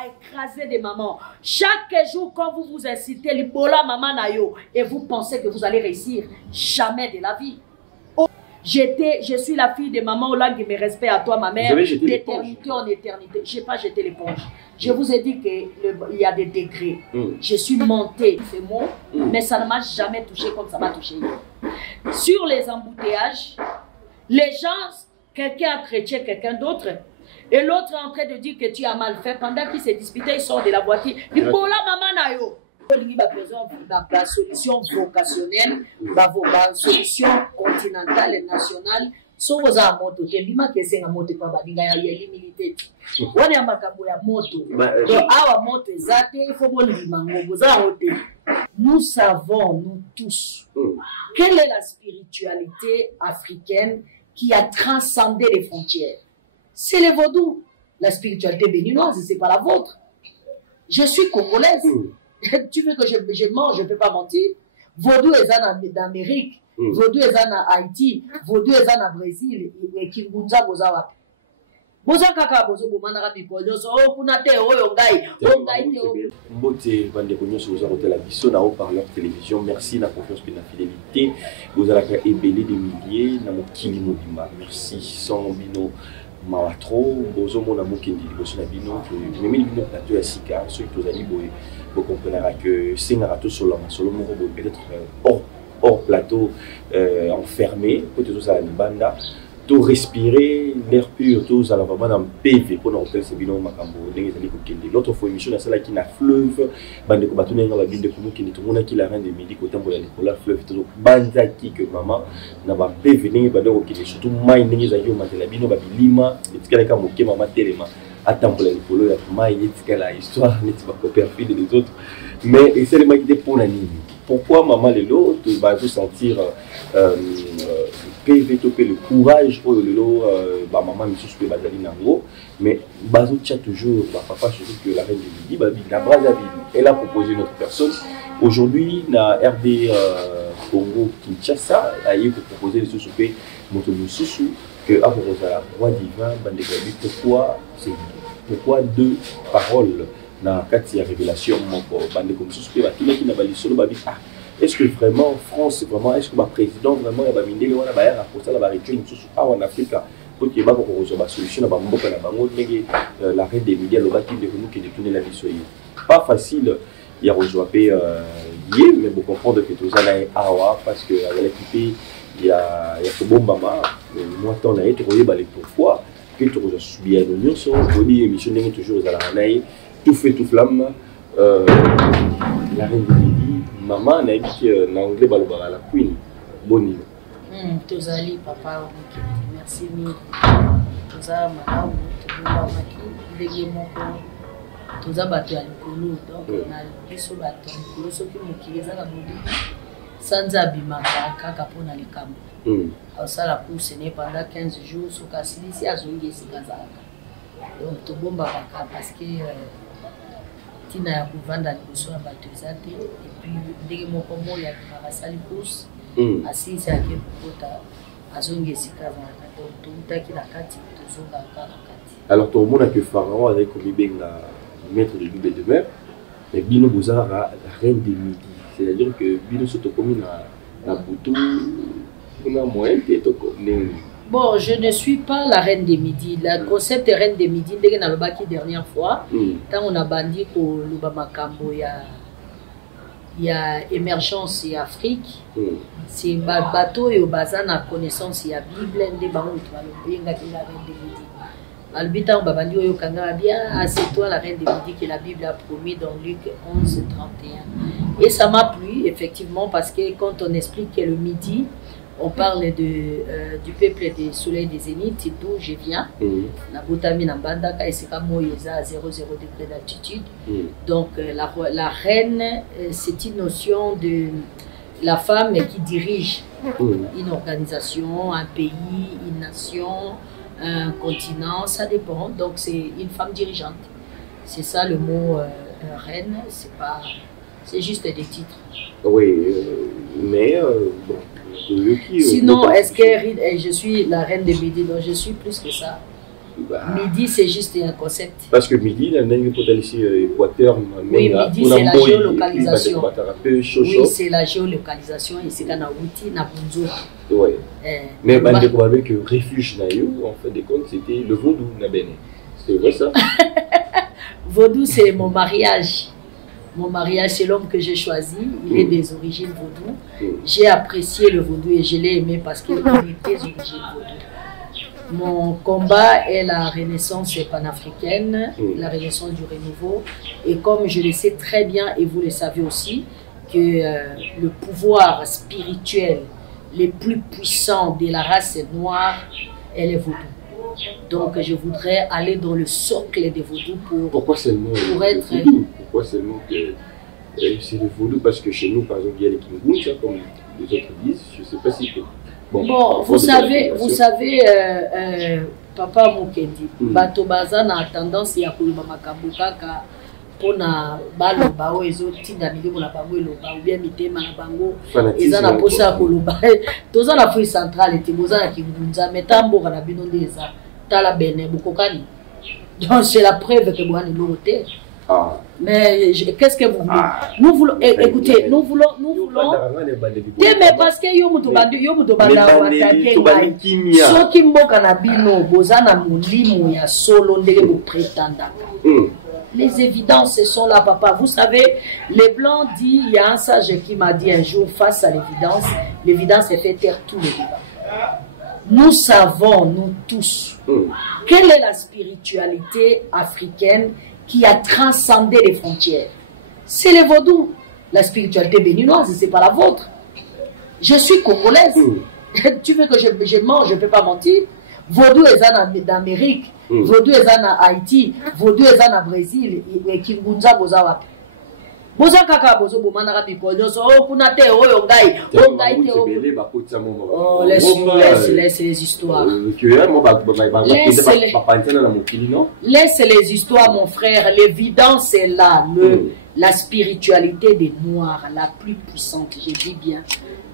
à écraser des mamans. Chaque jour, quand vous vous incitez, les bola maman nayo, et vous pensez que vous allez réussir, jamais de la vie. Oh, je suis la fille de maman Olang, mes respects à toi, ma mère, d'éternité en éternité. Je n'ai pas jeté l'éponge. Je vous ai dit qu'il y a des degrés. Je suis montée, c'est moi, mais ça ne m'a jamais touché comme ça m'a touché. Sur les embouteillages, les gens, quelqu'un entretient quelqu'un d'autre, et l'autre est en train de dire que tu as mal fait. Pendant qu'il s'est disputé, il sort de la voiture. Il dit, Bola maman nayo. Il a besoin de la solution vocationnelle, la solution continentale et nationale. So vous avez moto, tu bima kese nga moto kwa badinga ya limité. Wale ya makambo ya moto. Donc awa moto ezate, il faut bon limango, vous avez. Nous savons, nous tous, quelle est la spiritualité africaine qui a transcendé les frontières. C'est les vaudous. La spiritualité béninoise, c'est pas la vôtre. Je suis congolaise. Tu veux que je mange, je ne peux pas mentir. Vaudou est en Amérique, vaudou est en Haïti, vaudou est en Brésil, et Kingunza Bozawa. Boza kaka bozo bomana bikoyo so kunate oyo ngai Mbote bande konyo so za hôtel Abisso na haut-parleur télévision. Merci la confiance et la fidélité. Vous allez ébélé des milliers na mokili mobimba. Merci sans bino mawatro bozo mona mokindi liboso na bino que même bino plateau ya sika ceux qui tozali boye vous comprendrez que c'est un rato solo moko boye peut-être hors plateau enfermé peut-être ça la banda tout respirer l'air pur, tout ça va vraiment dans PV pour l'hôtel c'est bilan makambo l'autre fois émission ça là qui na fleuve bande ko batuna nga babinde ko mukini tout mona qui la reine de midi ko tambola la fleuve tout banza qui que maman na ba PV ningi bande ko kili surtout mai ningi za yo matela bino babilima etikala ka moke maman telema atambola likolo ya mai etikala histoire neti ba copain fille des autres mais et c'est le maki de pour la nuit. Pourquoi maman Lelo va vous sentir PV topé le courage pour le Lelo maman monsieur super bazali nango mais bazo tcha toujours papa surtout que la reine de midi babi la Brazzaville elle a proposé notre personne aujourd'hui na RD Congo Kinshasa a eu proposé le super moto mususu que a proposé la roi divin bande pourquoi deux paroles na kati ya révélation moko bande comme suspect batuna qui na bali solo babi est-ce que vraiment France vraiment est-ce que ba président vraiment ya ba mindele wana ba ya pour ça la ba région mususu en Afrique pour que ba ko ko ba solution na ba mboka na bango ndenge la reine des médias lobaki de nous qui détourner la vie soyez pas facile ya rejoindre yé mais vous comprendre que tout ça là awa parce que avec l'équipe il y a ce bon mama moi tant là tu voyez ba les pourquoi que tu rejoins bien l'union sur body émission ndenge toujours aux alanaï tout fait tout flamme la reine de midi maman n'a dit en anglais balobara la queen boni tozali papa merci mille toza malamu tobomba maki ndenge moko toza bato ya likolo donc na biso bato ya likolo soki mokili ezaka mobi sanza abimaka kaka mpona likambo asala course ne pendant 15 jours soki asilisi azongi esika azalaka donc tobombaka parce que tina ya kovanda liboso ya bato eza te epuis ndenge moko moyo akimaka asali course asilisi ake kokota azongi esika azalaka donc toutaki na kati tozongaka na kati. Alors tomona que Pharaon azali komibenga maître de Bible de mer mais bino bozalaka la reine de midi c'est-à-dire que bino so tokomi na butu kuna moyen te tokonde. Bon, je ne suis pas la reine des midis. Le concept de reine des midis, dès qu'on a le baki dernière fois, quand on a bandit pour le Bamakambo, il y a émergence et Afrique. C'est bateau et au bazar la connaissance, il y a Bible, des barons, il y a la reine des midis. Albita on babandi oyo kanga bien, assieds-toi la reine des midis que la Bible a promis dans Luc 11, 31. Et ça m'a plu effectivement parce que quand on explique que le midi, on parle du peuple des soleils des zéniths, d'où je viens. Nabotami Nambandaka et c'est comme moi, il à 0,0 degré d'altitude. Donc la reine, c'est une notion de la femme qui dirige une organisation, un pays, une nation, un continent, ça dépend. Donc c'est une femme dirigeante. C'est ça le mot reine, c'est juste des titres. Oui, mais bon. Sinon, est-ce que je suis la reine de midi? Non, je suis plus que ça. Midi, c'est juste un concept. Parce que midi, il y a une ici Équateur. Oui, midi, c'est la géolocalisation. Oui, c'est la géolocalisation. Et c'est dans Outi, dans Bunzura. Oui. Mais on avec que refuge, en fait, des comptes, c'était le vaudou, na Bénin. C'est vrai ça? Vaudou, c'est mon mariage. Mon mariage, c'est l'homme que j'ai choisi. Il est des origines vaudou. J'ai apprécié le vaudou et je l'ai aimé parce qu'il est des origines vaudou. Mon combat est la renaissance panafricaine, la renaissance du renouveau. Et comme je le sais très bien, et vous le savez aussi, que le pouvoir spirituel le plus puissant de la race noire est le vaudou. Donc je voudrais aller dans le socle des vaudous Pourquoi seulement pour être... Pourquoi seulement que c'est le vaudou? Parce que chez nous, par exemple, il y a les Kinguncha, comme les autres disent. Je ne sais pas si... Bon, vous savez, Papa Mokendi, Bato Bazana a tendance à koloba makambo kaka pona baloba o ezotinda milimo na bango eloba ou bien mitema na bango ezana posa koloba toza na Afrique centrale ete boza na Kingunza metamboka na bino ndeza tala Benin bokokani. Donc c'est la preuve que boane l'autre. Mais qu'est-ce que vous voulez? Nous voulons, écoutez, nous voulons. Mais parce que yo muto banda attaquer ngai. Soki mboka na bino bozana mulimo ya solo ndenge bo prétendaka. Les évidences sont là, papa. Vous savez, les Blancs disent, il y a un sage qui m'a dit un jour, face à l'évidence est fait taire tous les débats. Nous savons, nous tous, quelle est la spiritualité africaine qui a transcendé les frontières. C'est les vaudous. La spiritualité béninoise, ce n'est pas la vôtre. Je suis congolaise. Tu veux que je mange, je ne peux pas mentir. Vaudou est en Amérique, vaudou est en Haïti, vaudou est en Brésil, et Kingunza Bozawa. Boza kaka bozo bomana ka bikonyo so kuna te oyo ngai oh laisse les histoires. Laisse les histoires mon frère, l'évidence est là, la spiritualité des Noirs la plus puissante, je dis bien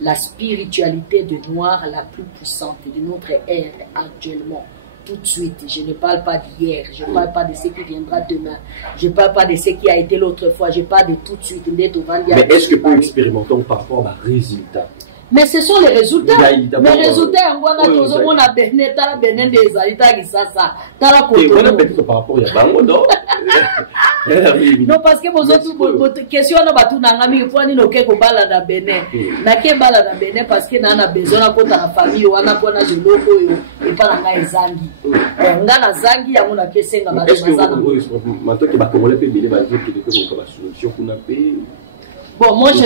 la spiritualité des Noirs la plus puissante de notre ère actuellement. Tout de suite, je ne parle pas d'hier, je ne parle pas de ce qui viendra demain, je ne parle pas de ce qui a été l'autre fois, je parle de tout de suite. Mais est-ce que pour expérimenter par rapport à résultats? Mais ce sont les résultats. Les résultats, on a Benin, Benin des Alita qui ça. Peut-être par rapport à Bango, non? Non, parce que vos autres questions, on va tout n'angami, il faut aller au Keko Balada Benin. N'a qu'un Balada Benin parce que n'a besoin de la famille, on a quoi de l'eau et pas la Zangi. On a Zangi, à mon question. Est-ce que maintenant que Bakomole peut bien la solution qu'on a payé? Bon, moi je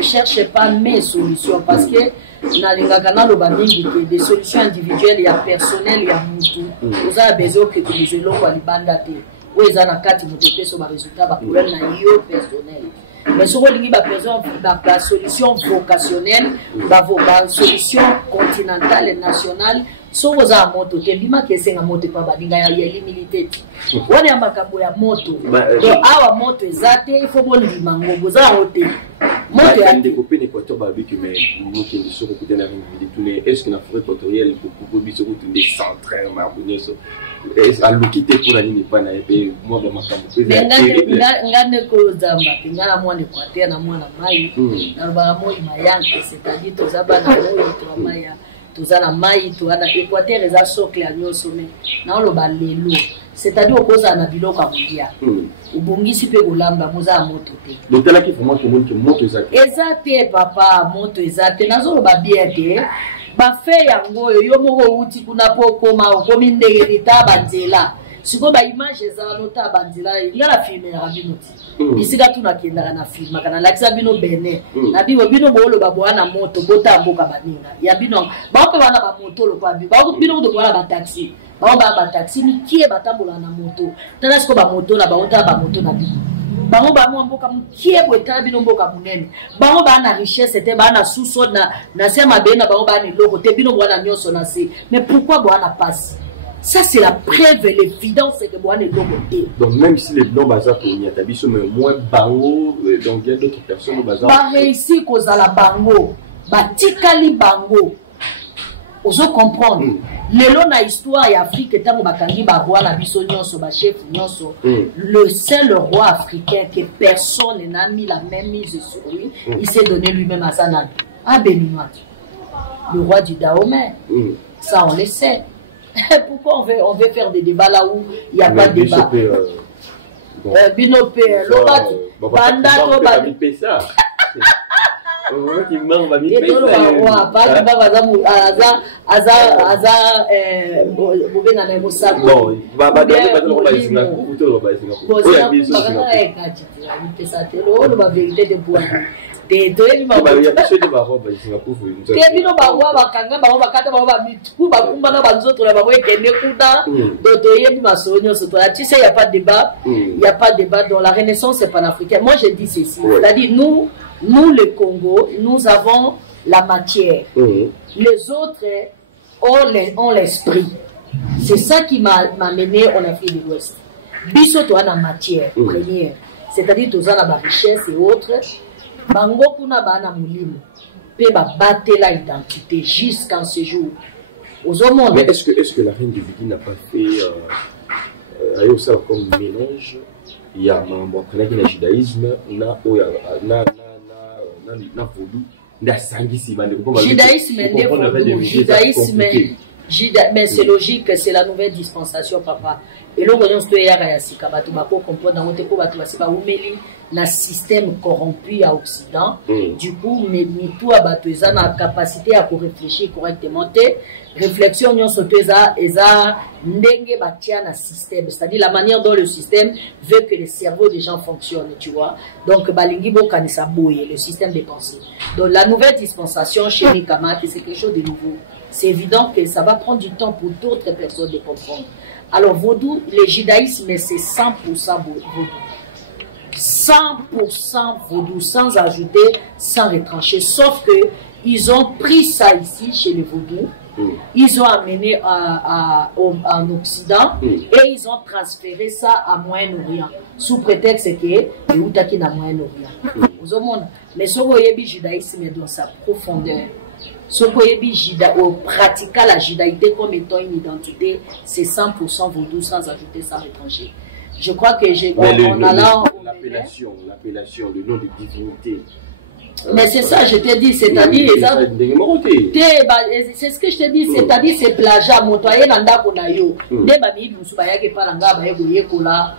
cherche pas mes solutions parce que des solutions individuelles, il y a personnel, il y a mutu. Vous avez besoin que tu les l'eau à l'ibandate. Vous avez un cas qui sur ma résultat, problème personnel. Mais si vous avez besoin de la solution vocationnelle, la solution continentale et nationale, si vous avez un moto, vous avez un moto, vous avez une limité. Vous avez un moto. Donc, awa moto ezate, il faut que vous mango, vous avez un moto. Des copains équateur babique mais nous qui sommes côté la ville est-ce que la forêt équatoriale pour biso des centres marbonné so à l'okité pour la ligne pas na épée moi ba makambo ngane ko zamba ngana mwana équateur na mwana mai na ba moi mayanke c'est-à-dire tozaba na moi to maya tozana mai to ana équateur eza socle ya nyoso mais na lo ba lelo c'est-à-dire okoza na biloko akolia ubongisi pe kolamba moza moto te donc tala ki vraiment que moto ezate papa moto ezate nazo ba bien te ba fe yango yo moko uti kuna po koma okomi ndenge lita banzela siko ba image za nota banzela ngala filme na binoti bisika tuna kenda na film kana lakisa bino Benin na bino bolo ba bwana moto bota mboka baninga ya bino ba pe bana ba moto lo kwa bino ko bwana ba taxi ba taxi mi kie batambola na moto tala siko ba moto na ba ota ba moto na bino bango ba mboka mukie bwetala bino mboka munene bango ba na richesse te ba na sous na sema bena bango ba ni logo te bino bwana nyonso na se mais pourquoi bwana passe? Ça c'est la preuve et l'évidence que bwana logo te. Donc même si les blancs bazar pour nyata biso mais moins bango donc il y a d'autres personnes au bazar ba réussi kozala bango ba tikali bango Oso comprendre. Lelo na histoire ya Afrique etango bakangi ba roi na biso nyonso ba chef nyonso. Le seul roi africain que personne n'a mis la même mise sur lui, il s'est donné lui-même à Zanan. Ah Béninois. Le roi du Dahomey. Ça on le sait. Pourquoi on veut faire des débats là où il n'y a pas de débat? Binopé, l'obati, bandato, banipesa. Tu sais, il n'y a pas de débat. Il n'y a pas de débat. Dans la Renaissance panafricaine, moi je dis ceci. C'est-à-dire, nous, le Congo, nous avons la matière. Les autres ont l'esprit. C'est ça qui m'a mené en Afrique de l'Ouest. Biso, tu as la matière première. C'est-à-dire, tu as la richesse et autres. Bango kuna bana mulimu. Pe ba battre la identité jusqu'en ce jour. Mais est-ce que la reine du Vidi n'a pas fait ça comme mélange? Il y a un judaïsme, na vaudou, na sangisi, judaïsme, mais c'est logique, c'est la nouvelle dispensation, papa. Et là, on se le système corrompu à Occident. Du coup, tout a la capacité à réfléchir correctement. Réflexion, on se c'est-à-dire la manière dont le système veut que le cerveau des gens fonctionne, tu vois. Donc, le système des pensées. Donc, la nouvelle dispensation chez Nikama, c'est quelque chose de nouveau. C'est évident que ça va prendre du temps pour d'autres personnes de comprendre. Alors, vaudou, le judaïsme, c'est 100% vaudou. 100% vaudou, sans ajouter, sans retrancher. Sauf que ils ont pris ça ici, chez les vaudous. Ils ont amené en Occident et ils ont transféré ça à Moyen-Orient. Sous prétexte que les Outaki na Moyen-Orient. Mais ce que le judaïsme est dans sa profondeur. Ce que pratiquer la judaïté comme étant une identité, c'est 100% vaudou sans ajouter ça étranger. Je crois que l'appellation, le nom de divinité. Mais c'est ça, je t'ai dit, c'est-à-dire, c'est ce que je te dis, c'est-à-dire, c'est plagiat, motoye nanda konayo, ne bami musubaya ke paranga ba yekola,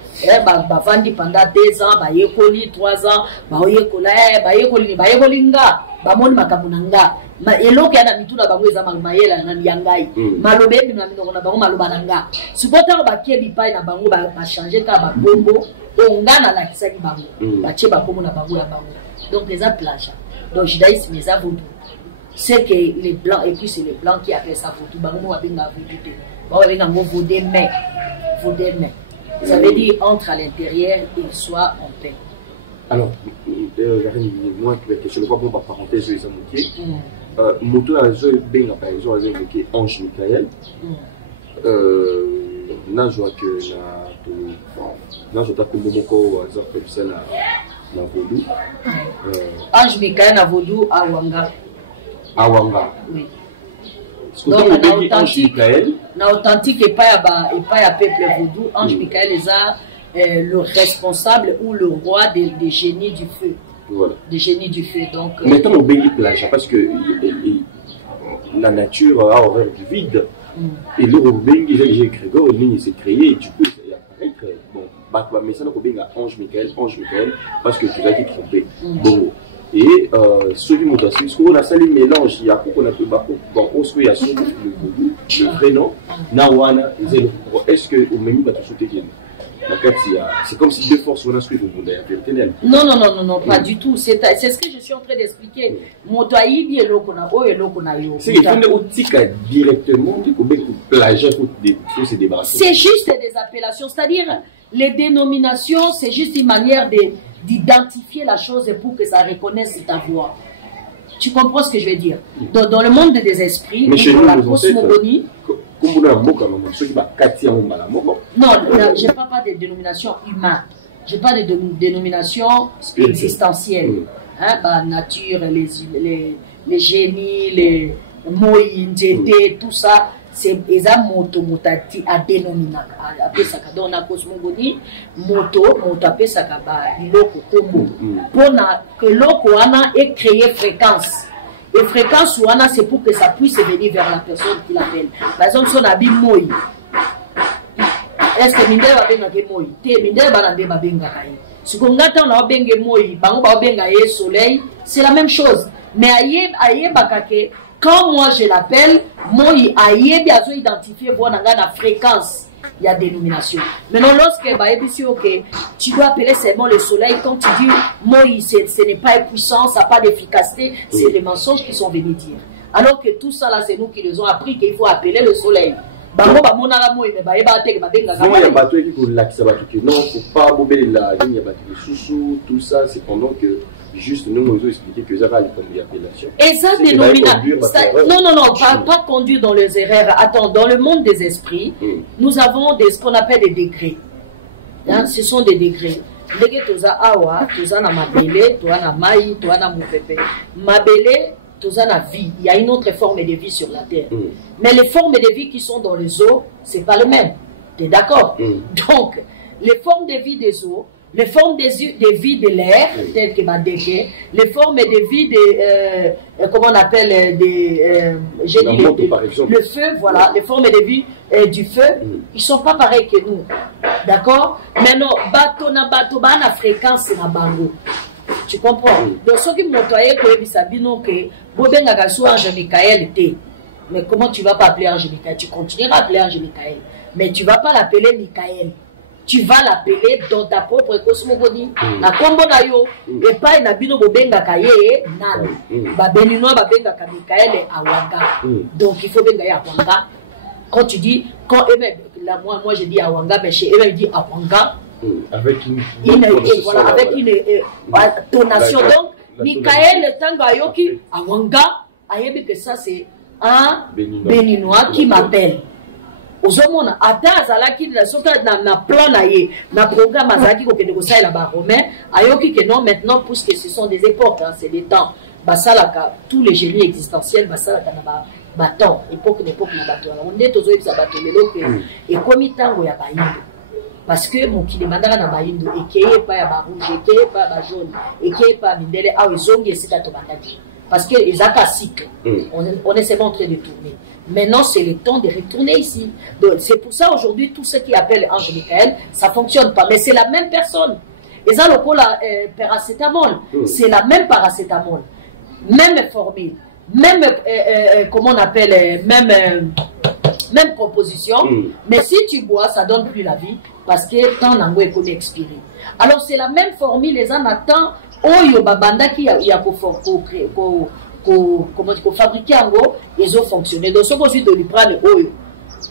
bavandi pendant 2 ans, ba yekoli 3 ans, ba yekoli nga, ba moni makamunanga. Ma eloke ana mituna bango eza mayela na yangai malobe bino na minoko na bango maloba nanga supporter ba kebi pai na bango ba changer ka ba bombo ongana la kisaki bango ba che ba kombo na bango ya bango. Donc les plagiat. Donc judaïsme les vaudou. C'est que les blancs, et puis c'est les blancs qui appellent ça vaudou. Bango mo abenga vaudou. Bango abenga ngo vaudé mais. Ça veut dire entre à l'intérieur et soit en paix. Alors, moi, je ne vois pas par parenthèse, je les ai moto na zo benga par exemple avec évoqué Ange Michael na joie que na jota ko momoko azar comme ça na vaudou Ange Michael na vaudou awanga oui. Donc na authentique et pas à peuple vaudou Ange Michael est le responsable ou le roi des génies du feu. Voilà. Des génies du feu. Donc, maintenant, on bénit plage parce que la nature a horreur du vide. Et le Béngi, j'ai Grégor, il s'est créé, et du coup, il apparaître. Bon, mais ça, on bénit Ange Michael, parce que tu as été trompé. Bon. Et ceux qui m'ont dit, ce qu'on a salé mélange, il y a qu'on a fait Bako, bon, on se fait à le vrai nom, Nawana, est-ce que au même temps, tu as c'est comme si 2 forces vont inscrire au monde. Non, pas du tout. C'est ce que je suis en train d'expliquer. C'est qu'il faut directement c'est juste des appellations. C'est-à-dire, les dénominations, c'est juste une manière d'identifier la chose pour que ça reconnaisse ta voix. Tu comprends ce que je veux dire? Dans le monde des esprits, dans la cosmogonie. Non, je ne parle pas de dénomination humaine. Je parle de dénomination existentielle. Nature, les génies, Moï, Njete, tout ça, c'est eza moto motati a dénominaka a pesaka donc na cosmogonie moto apesaka ba iloko kombo pona que loko wana est créé fréquence et fréquence wana c'est pour que ça puisse venir vers la personne qui l'appelle. Par exemple si on a dit Moï, est-ce que mindele ba benga ke Moï te mindele ba nde ba benga kai si ko ngata on a benga Moï bango ba benga ye soleil, c'est la même chose mais aye bakake. Quand moi je l'appelle, moi il a identifié la fréquence, il y a dénomination. Maintenant lorsque tu dois appeler seulement le soleil, quand tu dis moi ce n'est pas puissant, ça n'a pas d'efficacité, c'est des mensonges qui sont venus dire. Alors que tout ça là c'est nous qui les ont appris qu'il faut appeler le soleil. Non, faut pas bober la ligne tout ça, c'est pendant que juste nous nous expliquer que ça va comme l'appellation. Et ça non, pas conduire dans les erreurs. Attends, dans le monde des esprits, nous avons ce qu'on appelle des degrés. Hein? Ce sont des degrés. Degré toza awa, toza na mabele, toza na mai, toza na mupepe. Mabele, toza na vie. Il y a une autre forme de vie sur la terre. Mais les formes de vie qui sont dans les eaux, c'est pas les mêmes. Tu es d'accord? Donc, les formes de vie des eaux, les formes de vie de l'air, telles que les formes de vie de, comment on appelle, le feu, voilà, les formes de vie du feu, ils ne sont pas pareils que nous. D'accord? Maintenant, bateau na fréquence na bango. Tu comprends? Donc, ce qui m'ont dit que Bobenga sous Ange Michael était. Mais comment tu vas pas appeler Ange Michael? Tu continueras à appeler Ange Michael. Mais tu ne vas pas l'appeler Michael. Tu vas l'appeler dans ta propre cosmogonie. Na kombo na yo et pas na bino bobenga kaye nan. Ba beninois ba benga ka Michael Awanga. Donc il faut benga ya Awanga. Quand tu dis moi je dis Awanga mais chez eux il dit Awanga avec une tonation. Donc Michael Tanga Yoki Awanga ayebi que ça c'est un béninois qui m'appelle. Ozomona ata azalaki na soka na plan na ye na programme azaki ko kende ko sa la ba romain ayoki que non maintenant puisque ce sont des époques hein, c'est des temps basalaka tous les génies existentiels basalaka na ba temps époque na bato on est tozo ebisa bato lelo ke et comme tango ya bayindo parce que mokili mandaka na bayindo ekeye pa ya ba rouge ekeye pa ba jaune ekeye pa mindele a ezongi esika to bandaki parce que les cycle on est seulement en train de tourner. Maintenant, c'est le temps de retourner ici. C'est pour ça aujourd'hui, tous ceux qui appellent Ange Michael, ça ne fonctionne pas. Mais c'est la même personne. Et ça, le paracétamol, c'est la même paracétamol. Même formule. Même, comment on appelle, même proposition. Mais si tu bois, ça ne donne plus la vie. Parce que tant d'ango est expiré. Alors, c'est la même formule. Les gens attendent. Oyo babanda qui a fabriqué en gros, ils ont fonctionné. Donc, ce qu'on dit de lui prendre,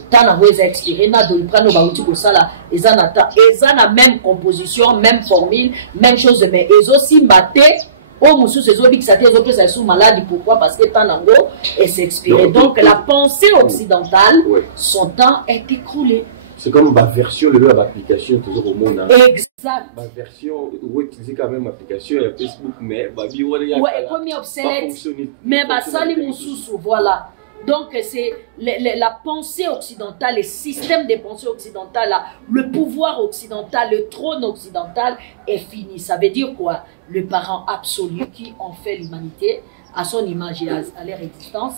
tant d'ango ils ont expiré, de lui prendre au outil pour ça là, ils ont la même composition, même formule, même chose, mais ils ont aussi maté. Oh, monsieur, ces obiques, ça t'est opéré, ça sous maladie. Pourquoi? Parce que tant d'ango est s'expiré. Donc, la pensée occidentale, son temps est écoulé. C'est comme ma version de l'application toujours au monde. Exact. Ma version, vous utilisez quand même l'application Facebook, mais comme obsolète. Mais voilà. Donc c'est la pensée occidentale, le système de pensée occidentale, le pouvoir occidental, le trône occidental est fini. Ça veut dire quoi? Le parent absolu qui en fait l'humanité à son image et à leur existence.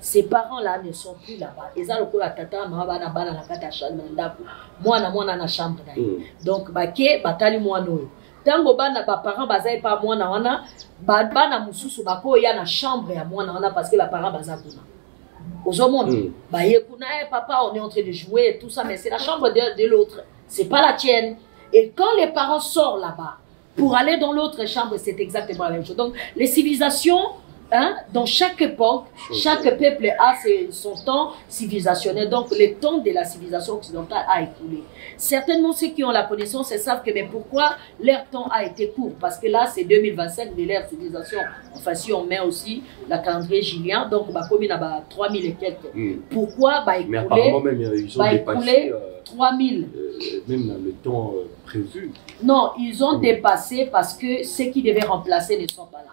Ces parents-là ne sont plus là-bas. Ils ont le tata, maman, bana, na kata chambre, moi na chambre. Donc, baké, batali moi no. Tango bana ba parents bazai pas moi na wana, bana mususu bako ya na chambre ya moi na wana parce que ba parents bazakuna. Aux monde, ba yekuna papa, on est en train de jouer et tout ça, mais c'est la chambre de l'autre. C'est pas la tienne. Et quand les parents sortent là-bas pour aller dans l'autre chambre, c'est exactement la même chose. Donc, les civilisations. Hein? Dans chaque époque, chaque peuple a son temps civilisationnel. Donc, le temps de la civilisation occidentale a écoulé. Certainement, ceux qui ont la connaissance, ils savent que mais pourquoi leur temps a été court. Parce que là, c'est 2025 de leur civilisation. Enfin, si on met aussi la calendrier julien, donc, comme il y a 3000 et quelques. Pourquoi écouler, mais apparemment, même, ils ont dépassé 3000. Même dans le temps prévu. Non, ils ont dépassé parce que ceux qui devaient remplacer ne sont pas là.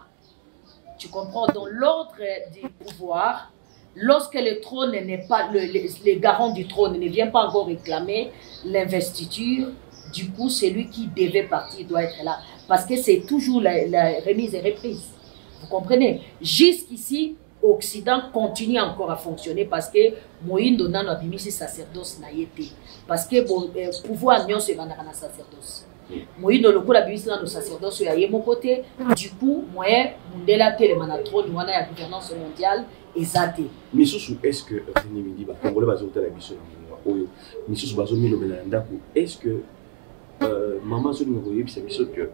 Tu comprends? Dans l'ordre du pouvoir, lorsque le trône n'est pas, les garants du trône ne viennent pas encore réclamer l'investiture, du coup, celui qui devait partir doit être là. Parce que c'est toujours la remise et reprise. Vous comprenez? Jusqu'ici, Occident continue encore à fonctionner parce que Moïse donne la bimise sacerdoce n'a été. Parce que pouvoir n'y se vendre dans sacerdoce. Moïse le coup la bimise dans le sacerdoce il y a mon côté. Du coup, moi, je la télé trône, on a la gouvernance mondiale et zate. Mais est-ce que René me dit bah Congolais va sauter la biso na oyo. Mais sous bazo milo belanda est-ce que maman so nous voyez biso que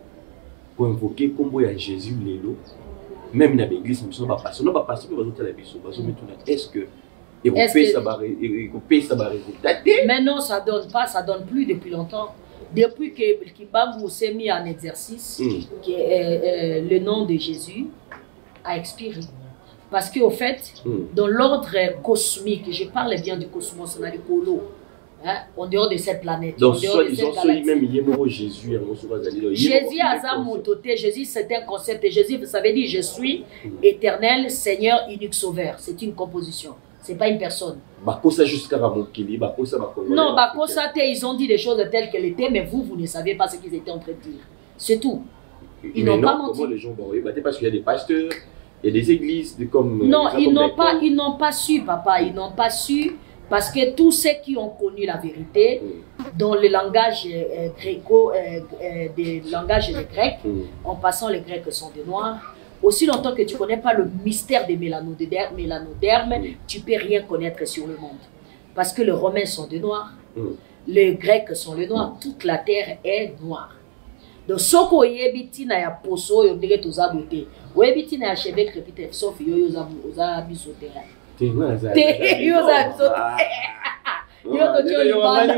pour invoquer combo ya Jésus lelo même dans l'église nous sommes pas passer non pas passer pour sauter la biso bazo metuna est-ce que et on paye ça va résultat. Mais non, ça donne plus depuis longtemps. Depuis que Kibangou s'est mis en exercice, que le nom de Jésus a expiré. Parce qu'au fait, dans l'ordre cosmique, je parle bien du cosmos, on a le colo, hein, en dehors de cette planète. Donc, même Jésus a sa mototé, Jésus c'est un concept. Jésus, ça veut dire je suis éternel, Seigneur, unique sauveur. C'est une composition, c'est pas une personne. Non, ils ont dit des choses telles qu'elles étaient, mais vous ne savez pas ce qu'ils étaient en train de dire. C'est tout. Ils n'ont pas menti. Comment les gens vont parce qu'il y a des pasteurs. Il y a des églises comme... Non, ils n'ont pas su, papa. Ils n'ont pas su parce que tous ceux qui ont connu la vérité, dans le langage des Grecs, en passant les Grecs sont des Noirs, aussi longtemps que tu ne connais pas le mystère des mélanodermes, tu ne peux rien connaître sur le monde. Parce que les Romains sont des Noirs, les Grecs sont les Noirs, toute la terre est noire. Donc, ce qu'on y a ya poso yo ndenge toza beauté. Oyebiti na chebe crépite sauf yo za biso terrain. Yo za biso. Yo to yo bana.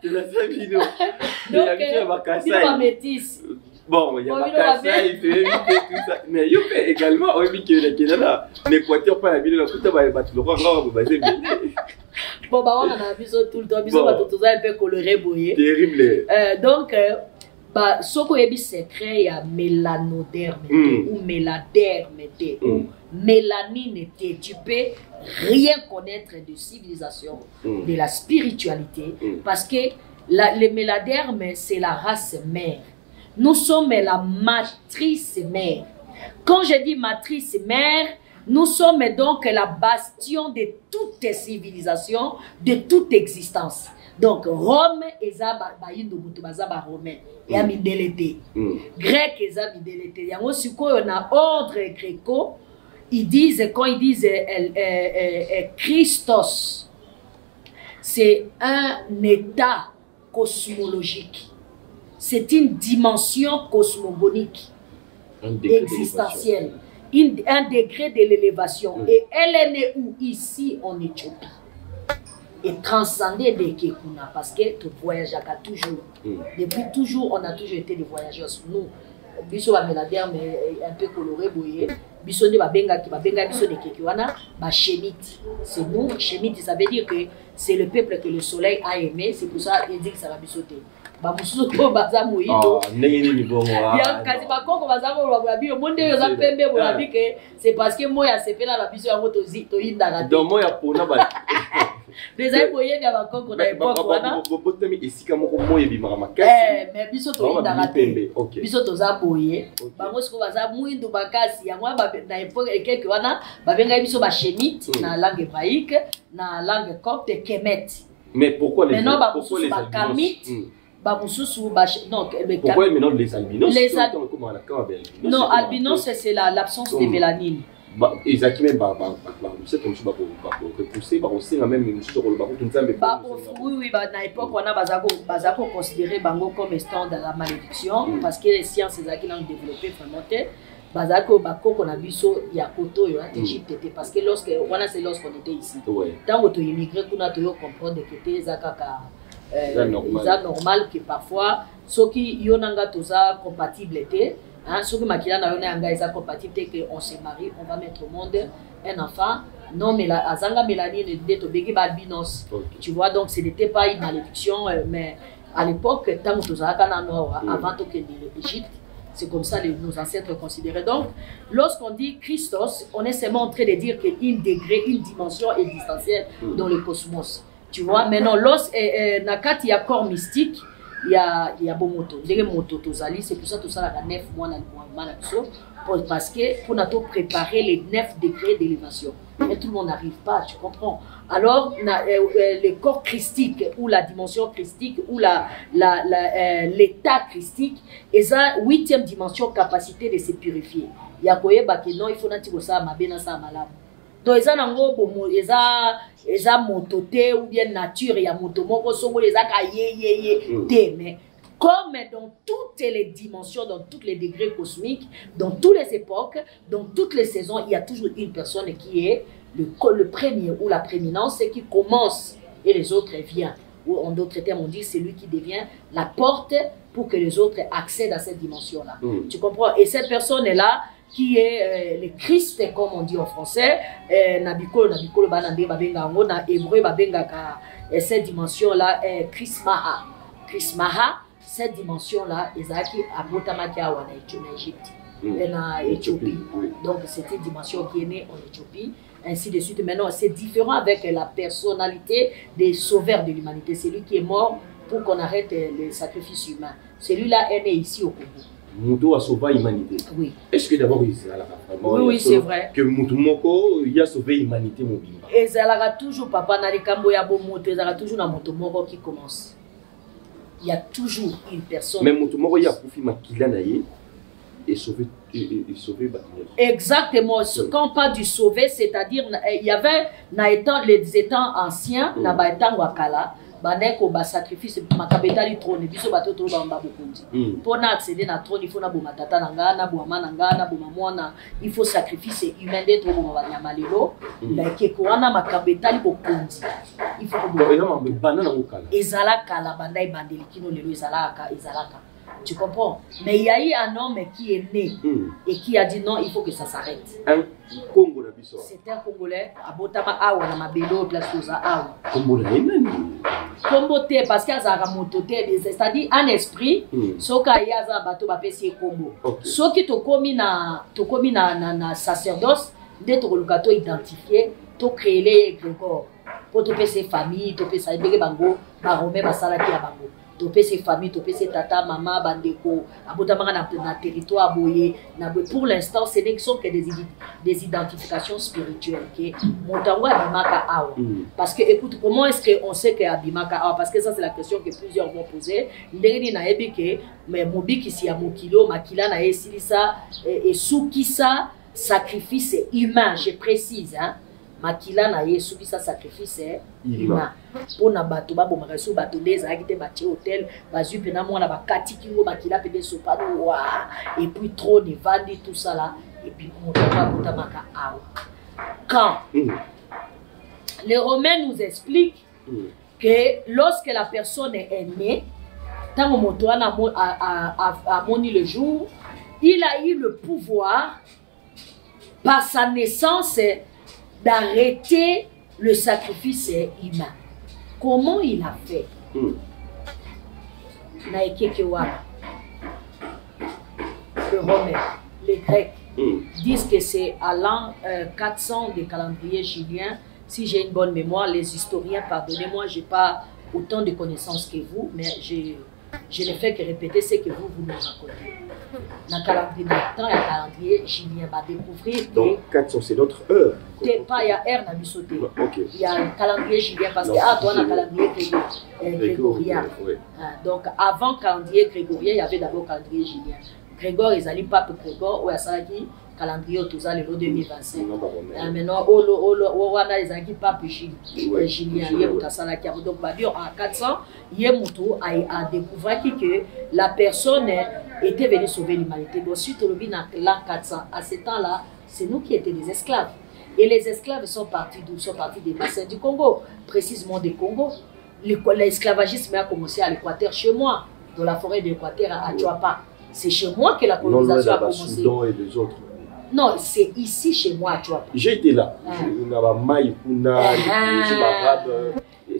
Tu l'as fait vidéo. Donc, il va métis. Bon, il y a Makassa, il fait éviter tout ça. Mais il fait également, oui, mais qu'il y a là, l'Équateur, pas la ville, tout le monde va bon, bah, on a vu ça tout le temps, on va tout un peu coloré, boyé. Terrible. Donc, bah, ce qu'on a dit, c'est créé à mélanoderme ou méladerme ou mélanine. Tu peux rien connaître de civilisation, de la spiritualité, parce que les méladermes, c'est la race mère. Nous sommes la matrice mère. Quand je dis matrice mère, nous sommes donc la bastion de toute civilisation, de toute existence. Donc, Rome est romain. Et à Midelete. Grec est à Midelete. Il y a aussi un ordre gréco. Ils disent, quand ils disent Christos, c'est un état cosmologique. C'est une dimension cosmogonique, existentielle, un degré de l'élévation. Et elle est née où? Ici, en Éthiopie. Et transcender des Kekuna, parce que tu voyages toujours. Depuis toujours, on a toujours été des voyageurs. Nous, biso ba méladerme un peu coloré, boyé. Biso de babenga biso de Kekiwana, ba Shemite. C'est nous, Shemite, ça veut dire que c'est le peuple que le soleil a aimé. C'est pour ça qu'il dit que ça va bisoter. Bamususu ko baza moyindo ndenge ni bongo ya kasi bakoko baza ko babi monde yo za pembe boyabi que c'est parce que moya sepela la biso ya moto zi to yinda donc moya pona ba les ay boye ya bakoko na époque wana botami esika moko moye bimaka makasi mais biso to yinda raté biso to za boye bango siko baza moyindo bakasi ya mwa na époque ekeke wana babenga biso ba Shemite na langue hébraïque na langue copte Kemet. Mais pourquoi les albinos non, pourquoi maintenant les albinos? Non, albinos c'est l'absence de mélanine. Exactement, c'est comme ça pour repousser, aussi même oui, à l'époque, on a considéré Bango comme étant dans la malédiction parce que les sciences qui ont développé vraiment. Bazako bako na biso ya koto yo Égypte parce que lorsqu'on était ici. Tant que tu immigré kuna to yo comprendre que t'es zakaka normal que parfois ceux qui yonanga toza compatible était hein ceux qui makila na yona yanga eza compatible que on se marie on va mettre au monde un enfant non mais la azanga mélanine de to beki ba albinos tu vois donc ce n'était pas une malédiction mais à l'époque tant que toza kana no avant que l'Égypte C'est comme ça nos ancêtres considéraient. Donc, lorsqu'on dit Christos, on est seulement en train de dire qu'il y a un degré, une dimension existentielle dans le cosmos. Tu vois, maintenant, il y a corps mystique, il y a Bomoto. C'est pour ça que tout ça, il y a 9 mois, parce que pour nous préparer les 9 degrés d'élévation. Mais tout le monde n'arrive pas, tu comprends. Alors, le corps christique ou la dimension christique ou l'état christique, ils ont 8e dimension capacité de se purifier. Il y a non, il faut que ça donc, ils ont mototé ou bien nature, il y a motomoko, mais comme dans toutes les dimensions, dans tous les degrés cosmiques, dans toutes les époques, dans toutes les saisons, il y a toujours une personne qui est le premier ou la prééminence, c'est qui commence et les autres viennent. Ou en d'autres termes, on dit c'est lui qui devient la porte pour que les autres accèdent à cette dimension-là. Tu comprends? Et cette personne-là, qui est le Christ, comme on dit en français, Nabikolo, na hébreu, cette dimension-là est Christ Maha. Christ Maha, cette dimension-là, Ezaki a Botamaka en Égypte, en Éthiopie. Donc, c'est une dimension qui est née en Éthiopie, ainsi de suite. Maintenant, c'est différent avec la personnalité des sauveurs de l'humanité. C'est lui qui est mort pour qu'on arrête les sacrifices humains. Celui-là est né ici au Congo. Moutou a sauvé l'humanité. Oui. Est-ce que d'abord il a oui, c'est vrai. Que Moutou Moko il a sauvé l'humanité mobimba. Et ça a toujours papa Narikambo ya Bomoto, ça a toujours na Moutou Moko qui commence. Il y a toujours une personne. Mais Moutou Moko il a profité makila naie et sauvé Exactement. Quand on parle du sauver, c'est-à-dire il y avait les étangs anciens, na ba étang wakala. Bandeko ba sacrifice makabetali trône biso bato to ba bokundi pona accéder na trône il faut na boma tata na ngana boma na ngana boma mwana il faut sacrifice humain d'être boma ba nyamalelo la ke ko wana makabetali bokundi il faut ko bana na mukala ezala kala bandai bandeli kino lelo ezalaka tu comprends? Mais il y a eu un homme qui est né et qui a dit non, il faut que ça s'arrête. Un Congo la biso. C'est un Congolais à Botama Awa na Mabelo place Koza Awa. Congolais nani? Comboté parce qu'il y a un mototé, c'est-à-dire un esprit, soka yaza bato ba pesi Congo. Soki to komi na sacerdoce, de to lukato identifier, to créer les Grégor. Pour to pesi famille, to pesi bege bango, ba romé ba salaki ya bango. Topé ses familles, topé ses tata, maman, bandeko, abotamanga na territoire boye. Pour l'instant, ce ne sont que des identifications spirituelles. Montango abimaka awa. Parce que, écoute, comment est-ce qu'on sait que abimaka awa? Parce que ça, c'est la question que plusieurs vont poser. Ndenge na ebike, mais mobiki si ya mokilo, makila na esilisa, et soukisa, sacrifice humain, je précise, hein. Makila na yesu bisa sacrifice humain pona bato babomaka so bato les akite batie hôtel bazu pena mwana bakati kingo bakila pede sopano wa et puis trop de vandi tout ça là et puis on va botamaka awa quand les Romains nous expliquent que lorsque la personne est née tant moto a moni le jour il a eu le pouvoir par sa naissance d'arrêter le sacrifice humain. Comment il a fait? Le Romain, les Grecs disent que c'est à l'an 400 du calendrier julien. Si j'ai une bonne mémoire, les historiens, pardonnez-moi, je n'ai pas autant de connaissances que vous, mais je ne fais que répéter ce que vous nous racontez. Dans le calendrier julien, va découvrir que... Donc 400, c'est notre heure. Pas, il y a heure dans le il y a un calendrier julien parce que toi, dans le calendrier grégorien. Donc avant le calendrier grégorien, il y avait d'abord le calendrier julien. Grégor, ils allaient pape Grégor, ou à Salaki, calendrier tout ça, le 2025. Maintenant, Owana, ils allaient pape julien, donc en 400, Yemuto a découvert que la personne était venue sauver l'humanité. Donc, suite au l'an 400, à ce temps-là, c'est nous qui étions des esclaves. Et les esclaves sont partis d'où? Sont partis des bassins du Congo, précisément du Congo. L'esclavagisme a commencé à l'Équateur, chez moi, dans la forêt de l'Équateur à Tchouapa. C'est chez moi que la colonisation a commencé. Et les autres. Non, c'est ici chez moi, tu vois. J'ai été là.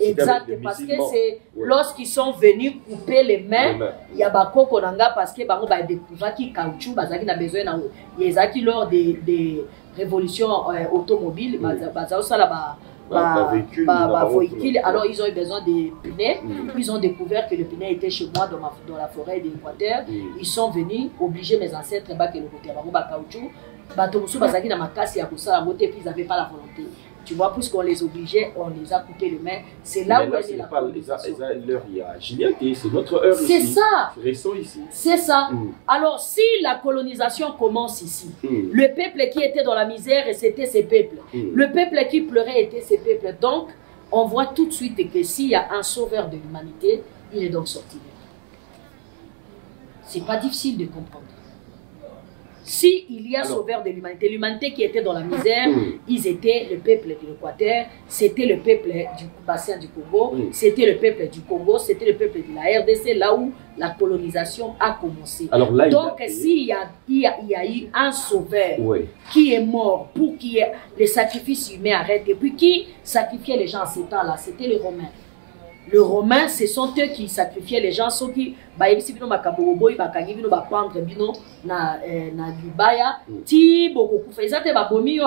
Exact, parce que c'est lorsqu'ils sont venus couper les mains, il y a Bakoko Nanga parce que Bango a découvert qu'il caoutchouc, Bazaki n'a besoin de lors des révolutions automobiles, véhicule. Alors ils ont eu besoin de pneus. Ils ont découvert que le pneu était chez moi dans la forêt d'Équateur. Ils sont venus obliger mes ancêtres à le côté caoutchouc. Ils n'avaient pas la volonté. Tu vois, puisqu'on les obligeait, on les a coupé les mains. C'est là où elle est la colonisation. C'est notre heure ici. C'est ça. Restons ici. C'est ça. Alors, si la colonisation commence ici, le peuple qui était dans la misère, c'était ces peuples. Le peuple qui pleurait était ces peuples. Donc, on voit tout de suite que s'il y a un sauveur de l'humanité, il est donc sorti. C'est pas difficile de comprendre. Si il y a sauveur de l'humanité qui était dans la misère, ils étaient le peuple de l'Équateur, c'était le peuple du bassin du Congo, c'était le peuple du Congo, c'était le peuple de la RDC, là où la colonisation a commencé. Alors là, donc, s'il y a eu un sauveur qui est mort pour que les sacrifices humains arrêtent, et puis qui sacrifiait les gens à ce temps-là, c'était les Romains. Le Romain, ce sont eux qui sacrifiaient les gens, ceux qui baïbisi bino makaboboy bakangi bino bapendre bino na libaya ti bokoku fa ezate babomi yo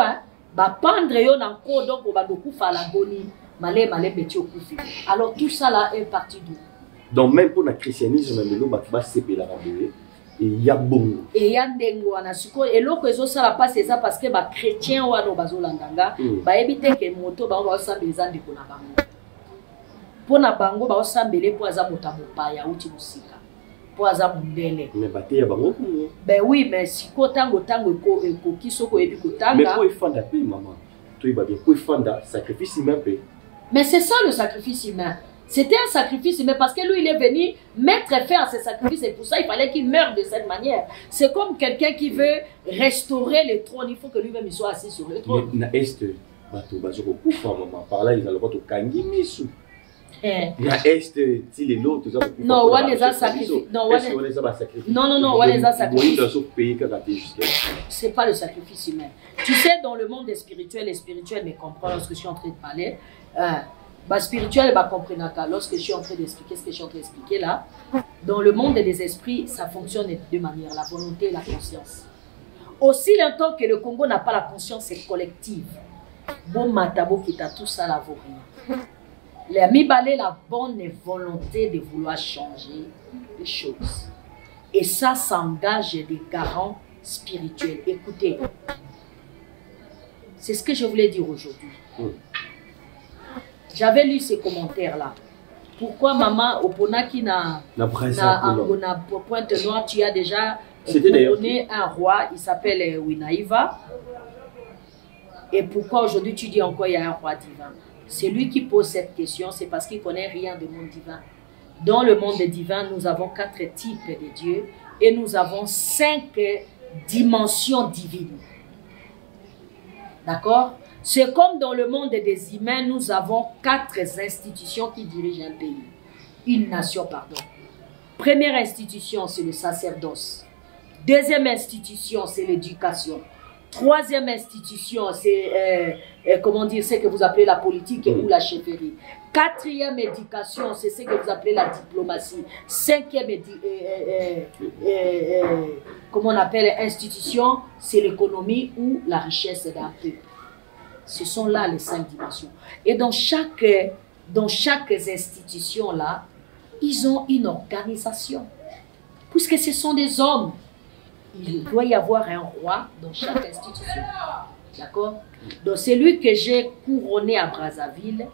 bapendre yo na nko donc badoku fa la boni malé beti okufi. Alors tout ça là est parti d'où? Donc même pour le christianisme lelo ba sepela raboye et ya bongo et ya ndengo wana siko eloko ezo sala passe ça parce que ba chrétien wana bazolandanga baebite ke moto ba osambeza ndiko na bango. Pona bango ba osambele po aza motamopaya uti musika po aza mundele mais baté ya bango ben oui mais siko tango ko kisoko ebi kotanga mais po ifanda pe maman to iba bien po ifanda sacrifice humain pe. Mais c'est ça le sacrifice humain. C'était un sacrifice humain parce que lui il est venu mettre fin à ce sacrifice et pour ça il fallait qu'il meure de cette manière. C'est comme quelqu'un qui veut restaurer le trône, il faut que lui-même il soit assis sur le trône. Mais na est bato bazoko kufa maman par là ils allaient pas to kangi misu. Na est ti les autres non on les a sacrifiés non on les a sacrifiés. C'est pas le sacrifice humain. Tu sais dans le monde spirituel, les spirituels me comprennent lorsque je suis en train de parler. Spirituel va comprendre lorsque je suis en train d'expliquer ce que je suis en train d'expliquer là. Dans le monde des esprits, ça fonctionne de deux manières, la volonté et la conscience. Aussi longtemps que le Congo n'a pas la conscience collective, bon matabo qui t'a tout ça la vaut rien. Les mi-balé la bonne volonté de vouloir changer les choses. Et ça s'engage des garants spirituels. Écoutez, c'est ce que je voulais dire aujourd'hui. J'avais lu ces commentaires-là. Pourquoi maman, au Ponaki na Pointe Noire, tu as déjà donné un roi, il s'appelle Winaïva. Et pourquoi aujourd'hui tu dis encore il y a un roi divin? C'est lui qui pose cette question, c'est parce qu'il ne connaît rien du monde divin. Dans le monde divin, nous avons 4 types de dieux et nous avons 5 dimensions divines. D'accord? C'est comme dans le monde des humains, nous avons 4 institutions qui dirigent un pays. Une nation, pardon. Première institution, c'est le sacerdoce. Deuxième institution, c'est l'éducation. Troisième institution, c'est, comment dire, c'est que vous appelez la politique ou la chefferie. Quatrième éducation, c'est ce que vous appelez la diplomatie. Cinquième, comment on appelle, institution, c'est l'économie ou la richesse d'un peuple. Ce sont là les 5 dimensions. Et dans chaque institution là, ils ont une organisation. Puisque ce sont des hommes, il doit y avoir un roi dans chaque institution. D'accord? Donc celui que j'ai couronné à Brazzaville,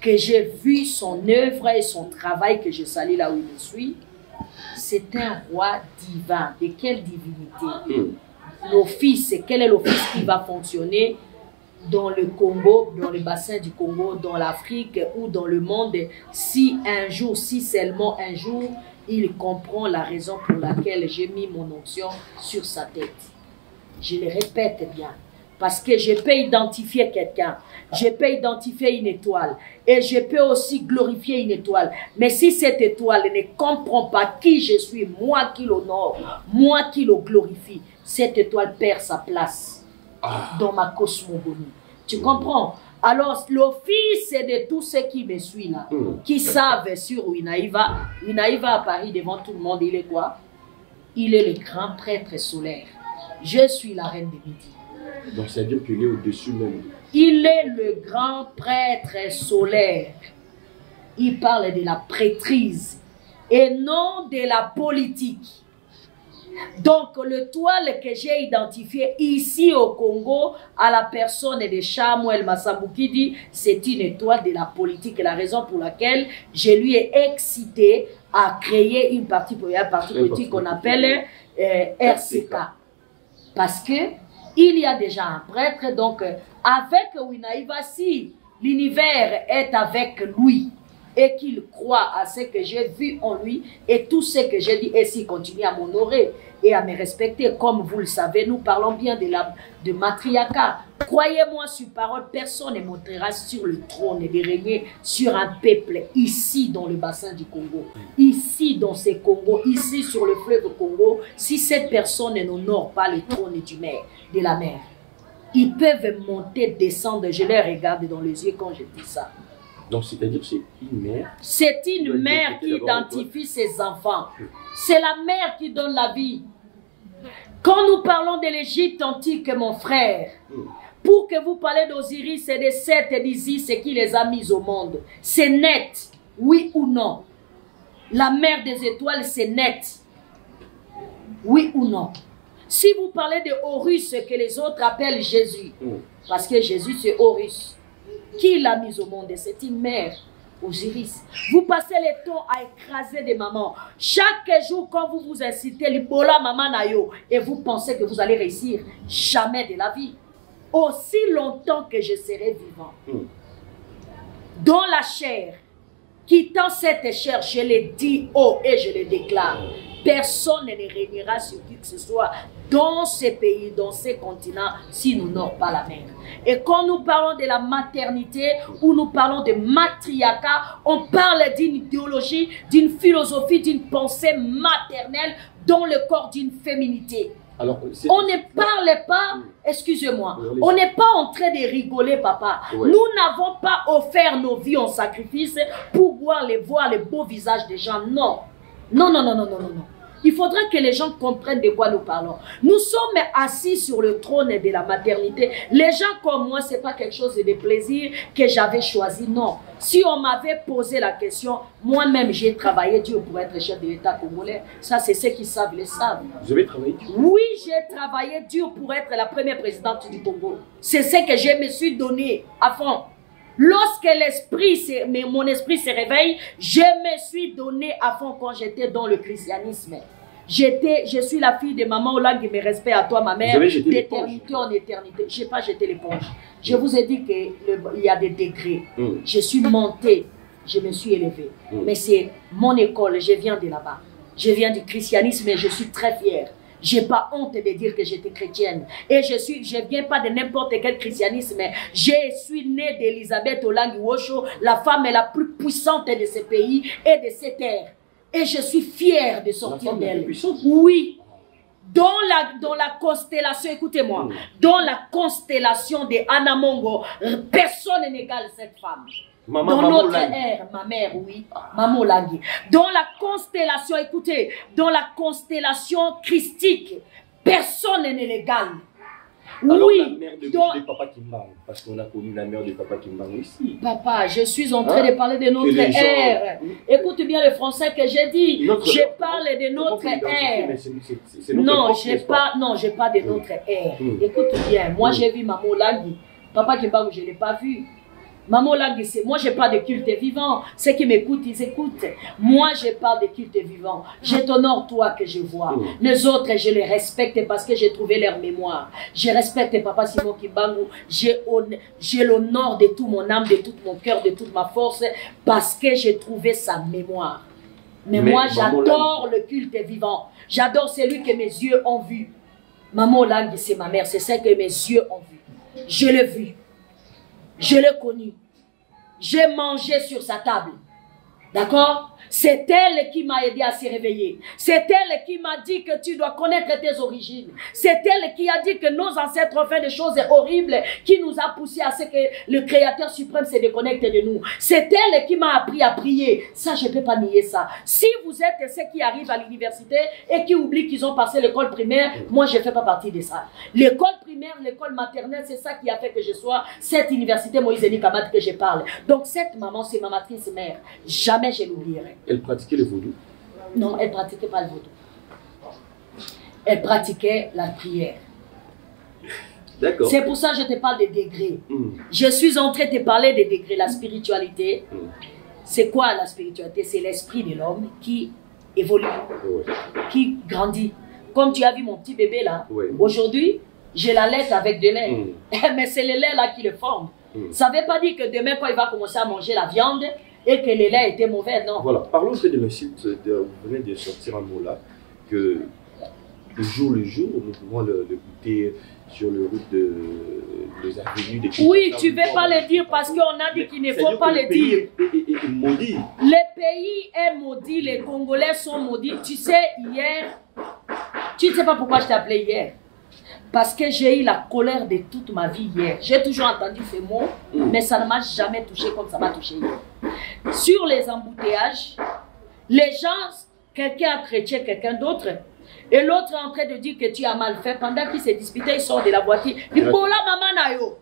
que j'ai vu son œuvre et son travail, que je salue là où il suis, c'est un roi divin. De quelle divinité? L'office, quel est l'office qui va fonctionner dans le Congo, dans le bassin du Congo, dans l'Afrique ou dans le monde, si un jour, si seulement un jour, il comprend la raison pour laquelle j'ai mis mon onction sur sa tête. Je le répète bien, parce que je peux identifier quelqu'un, je peux identifier une étoile, et je peux aussi glorifier une étoile. Mais si cette étoile ne comprend pas qui je suis, moi qui l'honore, moi qui le glorifie, cette étoile perd sa place dans ma cosmogonie. Tu comprends? Alors, l'office de tous ceux qui me suivent là, qui savent sur Winaïva à Paris devant tout le monde, il est quoi? Il est le grand prêtre solaire. Je suis la reine de midi. Donc, ça veut dire qu'il est au-dessus même. Il est le grand prêtre solaire. Il parle de la prêtrise et non de la politique. Donc, l'étoile que j'ai identifiée ici au Congo, à la personne de Samuel Massambouki dit, c'est une étoile de la politique. Et la raison pour laquelle je lui ai excité à créer une partie politique qu'on appelle RCK. Parce que il y a déjà un prêtre, donc avec Winaïva, si l'univers est avec lui, et qu'il croit à ce que j'ai vu en lui et tout ce que j'ai dit, et s'il continue à m'honorer et à me respecter, comme vous le savez, nous parlons bien de matriarcat. Croyez-moi sur parole, personne ne montera sur le trône et de régner sur un peuple ici dans le bassin du Congo, ici dans ces Congos, ici sur le fleuve Congo, si cette personne n'honore pas le trône de la mer. Ils peuvent monter, descendre, je les regarde dans les yeux quand je dis ça. Donc, c'est-à-dire que c'est une mère. C'est une mère qui identifie ses enfants. C'est la mère qui donne la vie. Quand nous parlons de l'Égypte antique, mon frère, pour que vous parlez d'Osiris et de Seth et d'Isis, c'est qui les a mis au monde. C'est net, oui ou non. La mère des étoiles, c'est net. Oui ou non. Si vous parlez de Horus, que les autres appellent Jésus, parce que Jésus c'est Horus. Qui l'a mise au monde? C'est une mère, Osiris. Vous passez le temps à écraser des mamans. Chaque jour, quand vous vous incitez, Libola maman nayo, et vous pensez que vous allez réussir, jamais de la vie. Aussi longtemps que je serai vivant, dans la chair, quittant cette chair, je le dis haut et je le déclare. Personne ne régnera sur qui que ce soit dans ces pays, dans ces continents, si nous n'aurons pas la mère. Et quand nous parlons de la maternité ou nous parlons de matriarcat, on parle d'une idéologie, d'une philosophie, d'une pensée maternelle dans le corps d'une féminité. Alors, on ne parle pas, excusez-moi, on n'est pas en train de rigoler, papa. Ouais. Nous n'avons pas offert nos vies en sacrifice pour voir les beaux visages des gens. Non. Non, non, non, non, non, non, non. Il faudra que les gens comprennent de quoi nous parlons. Nous sommes assis sur le trône de la maternité. Les gens comme moi, ce n'est pas quelque chose de plaisir que j'avais choisi. Non. Si on m'avait posé la question, moi-même, j'ai travaillé dur pour être chef de l'État congolais. Ça, c'est ceux qui savent, les savent. Vous avez travaillé dur? Oui, j'ai travaillé dur pour être la première présidente du Congo. C'est ce que je me suis donné à fond. Lorsque mon esprit se réveille, je me suis donné à fond quand j'étais dans le christianisme. Je suis la fille de maman Olangi, mes respects à toi, ma mère, d'éternité en éternité. Je n'ai pas jeté l'éponge. Je vous ai dit qu'il y a des degrés. Je suis montée, je me suis élevée. Mais c'est mon école, je viens de là-bas. Je viens du christianisme et je suis très fière. Je n'ai pas honte de dire que j'étais chrétienne. Et je ne viens pas de n'importe quel christianisme. Je suis née d'Elisabeth Olangi Wosho, la femme la plus puissante de ce pays et de ces terres. Et je suis fière de sortir d'elle. Oui. Dans la constellation, écoutez-moi, dans la constellation de Anamongo, personne n'égale cette femme. Dans notre ère, ma mère, oui, Maman Olangi. Dans la constellation, écoutez, dans la constellation christique, personne n'est l'égale. Alors, oui, la mère de Papa Kimbang, parce qu'on a connu la mère de Papa Kimbang aussi. Papa, je suis en train de parler de notre ère. Écoute bien le français que j'ai dit. Je parle de notre ère. Non, je parle de notre ère. Écoute bien, moi j'ai vu Maman Olangi. Papa Kimbang, je ne l'ai pas vu. Maman Olangi, moi je parle de culte vivant. Ceux qui m'écoutent, ils écoutent. Moi je parle de culte vivant. Je t'honore toi que je vois. Les autres, je les respecte parce que j'ai trouvé leur mémoire. Je respecte Papa Simon Kimbangu. J'ai l'honneur de tout mon âme, de tout mon cœur, de toute ma force parce que j'ai trouvé sa mémoire. Mais moi j'adore le culte vivant. J'adore celui que mes yeux ont vu. Maman Olangi, c'est ma mère. C'est celle que mes yeux ont vu. Je l'ai vu. Je l'ai connu. J'ai mangé sur sa table. D'accord? C'est elle qui m'a aidé à se réveiller. C'est elle qui m'a dit que tu dois connaître tes origines. C'est elle qui a dit que nos ancêtres ont fait des choses horribles qui nous a poussé à ce que le Créateur suprême se déconnecte de nous. C'est elle qui m'a appris à prier. Ça, je ne peux pas nier ça. Si vous êtes ceux qui arrivent à l'université et qui oublient qu'ils ont passé l'école primaire, moi, je ne fais pas partie de ça. L'école primaire, l'école maternelle, c'est ça qui a fait que je sois cette université Moïse Nikamat que je parle. Donc, cette maman, c'est ma matrice mère. Jamais je l'oublierai. Elle pratiquait le vaudou? Non, elle ne pratiquait pas le vaudou. Elle pratiquait la prière. D'accord. C'est pour ça que je te parle des degrés. Je suis en train de te parler des degrés. La spiritualité, c'est quoi la spiritualité? C'est l'esprit de l'homme qui évolue, qui grandit. Comme tu as vu mon petit bébé là, aujourd'hui, je l'allaite avec des laits. Mais c'est les laits là qui le forment. Ça ne veut pas dire que demain, quand il va commencer à manger la viande, et que les laits étaient mauvais, non. Voilà, parlons de l'insulte, vous venez de sortir un mot là, que le jour, nous pouvons le goûter sur le route des avenues des Oui, tu ne veux pas le dire parce qu'on a dit qu'il ne faut pas le dire. Est maudit. Le pays est maudit, les Congolais sont maudits. Tu sais, hier, tu ne sais pas pourquoi je t'ai appelé hier. Parce que j'ai eu la colère de toute ma vie hier. J'ai toujours entendu ces mots, mais ça ne m'a jamais touché comme ça m'a touché hier. Sur les embouteillages, les gens, quelqu'un a traité quelqu'un d'autre, et l'autre est en train de dire que tu as mal fait. Pendant qu'il s'est disputé, il sort de la voiture. Il dit, Bola maman nayo.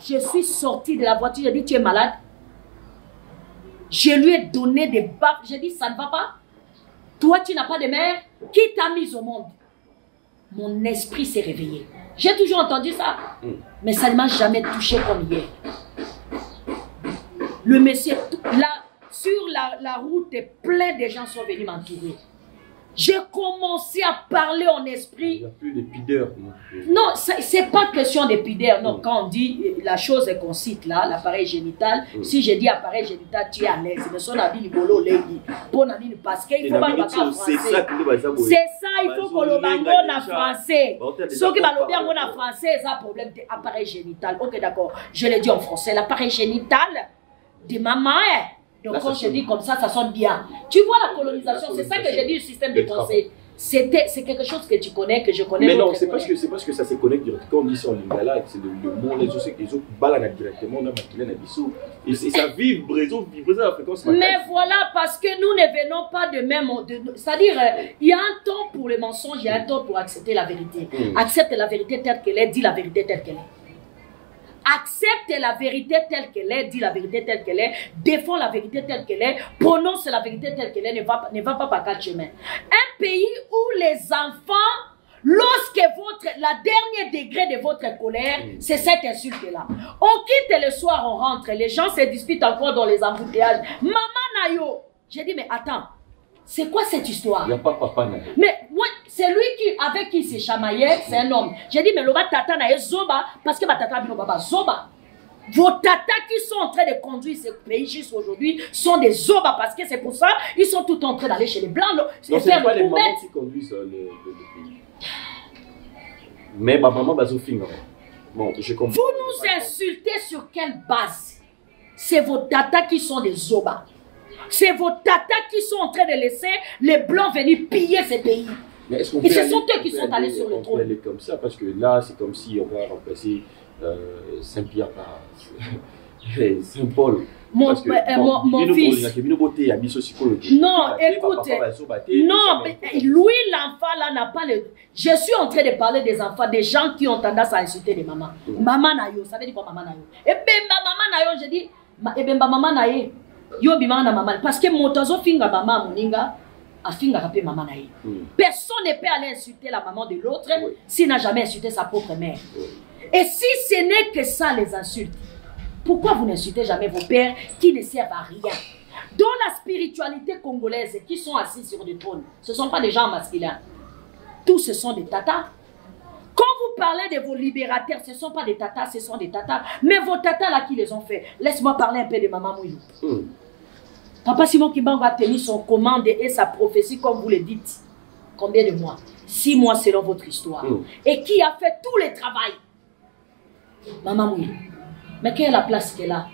Je suis sortie de la voiture, j'ai dit, tu es malade. Je lui ai donné des baffes. J'ai dit, ça ne va pas. Toi, tu n'as pas de mère. Qui t'a mise au monde? Mon esprit s'est réveillé. J'ai toujours entendu ça. Mais ça ne m'a jamais touché comme hier. Le monsieur, là, sur la route, plein de gens sont venus m'entourer. J'ai commencé à parler en esprit. Il n'y a plus de pudeur. Non, ce n'est pas question de pudeur. Non, quand on dit la chose qu'on cite là, l'appareil génital, si je dis appareil génital, tu es à l'aise. Mais son avis, il parce qu'il faut pas le en français. C'est ça, il faut qu'on le bango en français. Ceux qui vont le en français, c'est un problème d'appareil génital. Ok, d'accord. Je l'ai dit en français. L'appareil génital de maman est. Donc là, quand je dis comme ça sonne bien. Tu vois la colonisation, c'est ça que j'ai dit, le système de pensée. C'est quelque chose que tu connais, que je connais. Mais non, c'est parce que ça se connecte directement. Quand on dit ça en lingala, c'est le mot, les autres balanent directement dans ma bissou. Et ça vibre la fréquence. Mais voilà, parce que nous ne venons pas de même. C'est-à-dire, il y a un temps pour les mensonges, il y a un temps pour accepter la vérité. Accepte la vérité telle qu'elle est, dis la vérité telle qu'elle est. Accepte la vérité telle qu'elle est, dis la vérité telle qu'elle est, défends la vérité telle qu'elle est, prononce la vérité telle qu'elle est, ne va pas par quatre chemins. Un pays où les enfants, lorsque la dernier degré de votre colère, c'est cette insulte-là. On quitte le soir, on rentre, les gens se disputent encore dans les embouteillages. Maman Nayo, j'ai dit, mais attends, c'est quoi cette histoire? Il n'y a pas papa Nayo. Mais ouais, c'est lui avec qui il s'est chamaillé, c'est un homme. J'ai dit, mais le tata Nayo Zoba, parce que ma tata Bino Baba Zoba. Vos tatas qui sont en train de conduire ce pays jusqu'à aujourd'hui sont des Zoba, parce que c'est pour ça ils sont tout en train d'aller chez les Blancs. Non, c'est pas les mamans qui conduisent le pays. Mais ma maman Bazofing. Bon, je comprends. Vous nous insultez sur quelle base? C'est vos tatas qui sont des Zoba. C'est vos tatas qui sont en train de laisser les Blancs venir piller ces pays. Mais est-ce qu'on et ce sont eux qui sont allés sur le trône. On peut aller comme ça, parce que là, c'est comme si on va remplacer Saint-Pierre par Saint-Paul. Mon fils. Non, écoute. Non, lui, l'enfant là n'a pas le... Je suis en train de parler des enfants, des gens qui ont tendance à insulter les mamans. Maman Nayo, ça veut dire quoi maman Nayo? Eh bien, maman Nayo, je dis, eh bien, maman Nayo. Yo bimana maman parce que motazo finga maman moninga a finga rapé maman naïe. Personne ne peut aller insulter la maman de l'autre s'il n'a jamais insulté sa propre mère. Et si ce n'est que ça les insultes, pourquoi vous n'insultez jamais vos pères qui ne servent à rien? Dans la spiritualité congolaise qui sont assis sur des trônes, ce ne sont pas des gens masculins. Tous ce sont des tatas. Quand vous parlez de vos libérateurs, ce ne sont pas des tatas, ce sont des tatas. Mais vos tatas là qui les ont fait, laisse-moi parler un peu de Maman Mouilou. Papa Simon Kimbangu a tenu son commande et sa prophétie comme vous le dites. Combien de mois? 6 mois selon votre histoire. Et qui a fait tout le travail? Maman Mouilou. Mais quelle est la place qu'elle a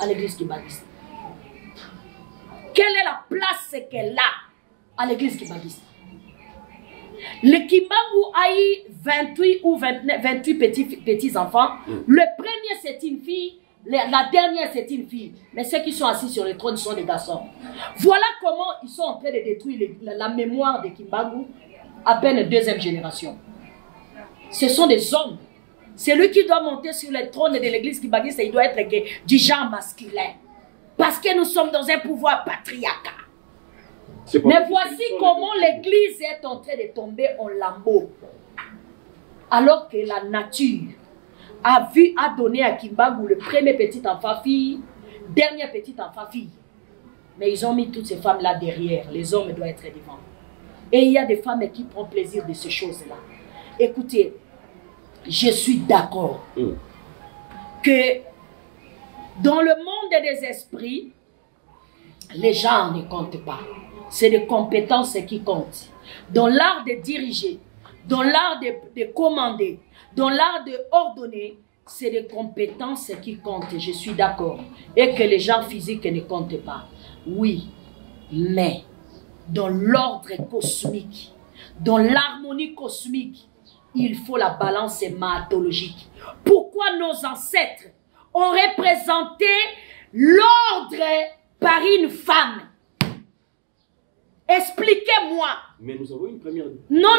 à l'église qui baptise? Quelle est la place qu'elle a à l'église kimbangiste? Le Kimbangu a eu 28 ou 28 petits enfants. Le premier, c'est une fille. La dernière, c'est une fille. Mais ceux qui sont assis sur le trône sont des garçons. Voilà comment ils sont en train de détruire la mémoire de Kimbangu à peine deuxième génération. Ce sont des hommes. Celui qui doit monter sur le trône de l'église kimbangiste, il doit être du genre masculin. Parce que nous sommes dans un pouvoir patriarcal. Mais voici comment l'église est en train de tomber en lambeaux. Alors que la nature a donné à Kimbangu le premier petit enfant fille, dernier petit enfant fille. Mais ils ont mis toutes ces femmes-là derrière. Les hommes doivent être devant. Et il y a des femmes qui prennent plaisir de ces choses-là. Écoutez, je suis d'accord que dans le monde des esprits, les gens ne comptent pas. C'est des compétences qui comptent. Dans l'art de diriger, dans l'art de commander, dans l'art de ordonner, c'est des compétences qui comptent. Je suis d'accord. Et que les gens physiques ne comptent pas. Oui, mais dans l'ordre cosmique, dans l'harmonie cosmique, il faut la balance matologique. Pourquoi nos ancêtres ont représenté l'ordre par une femme? Expliquez-moi. Mais nous avons une première... Non.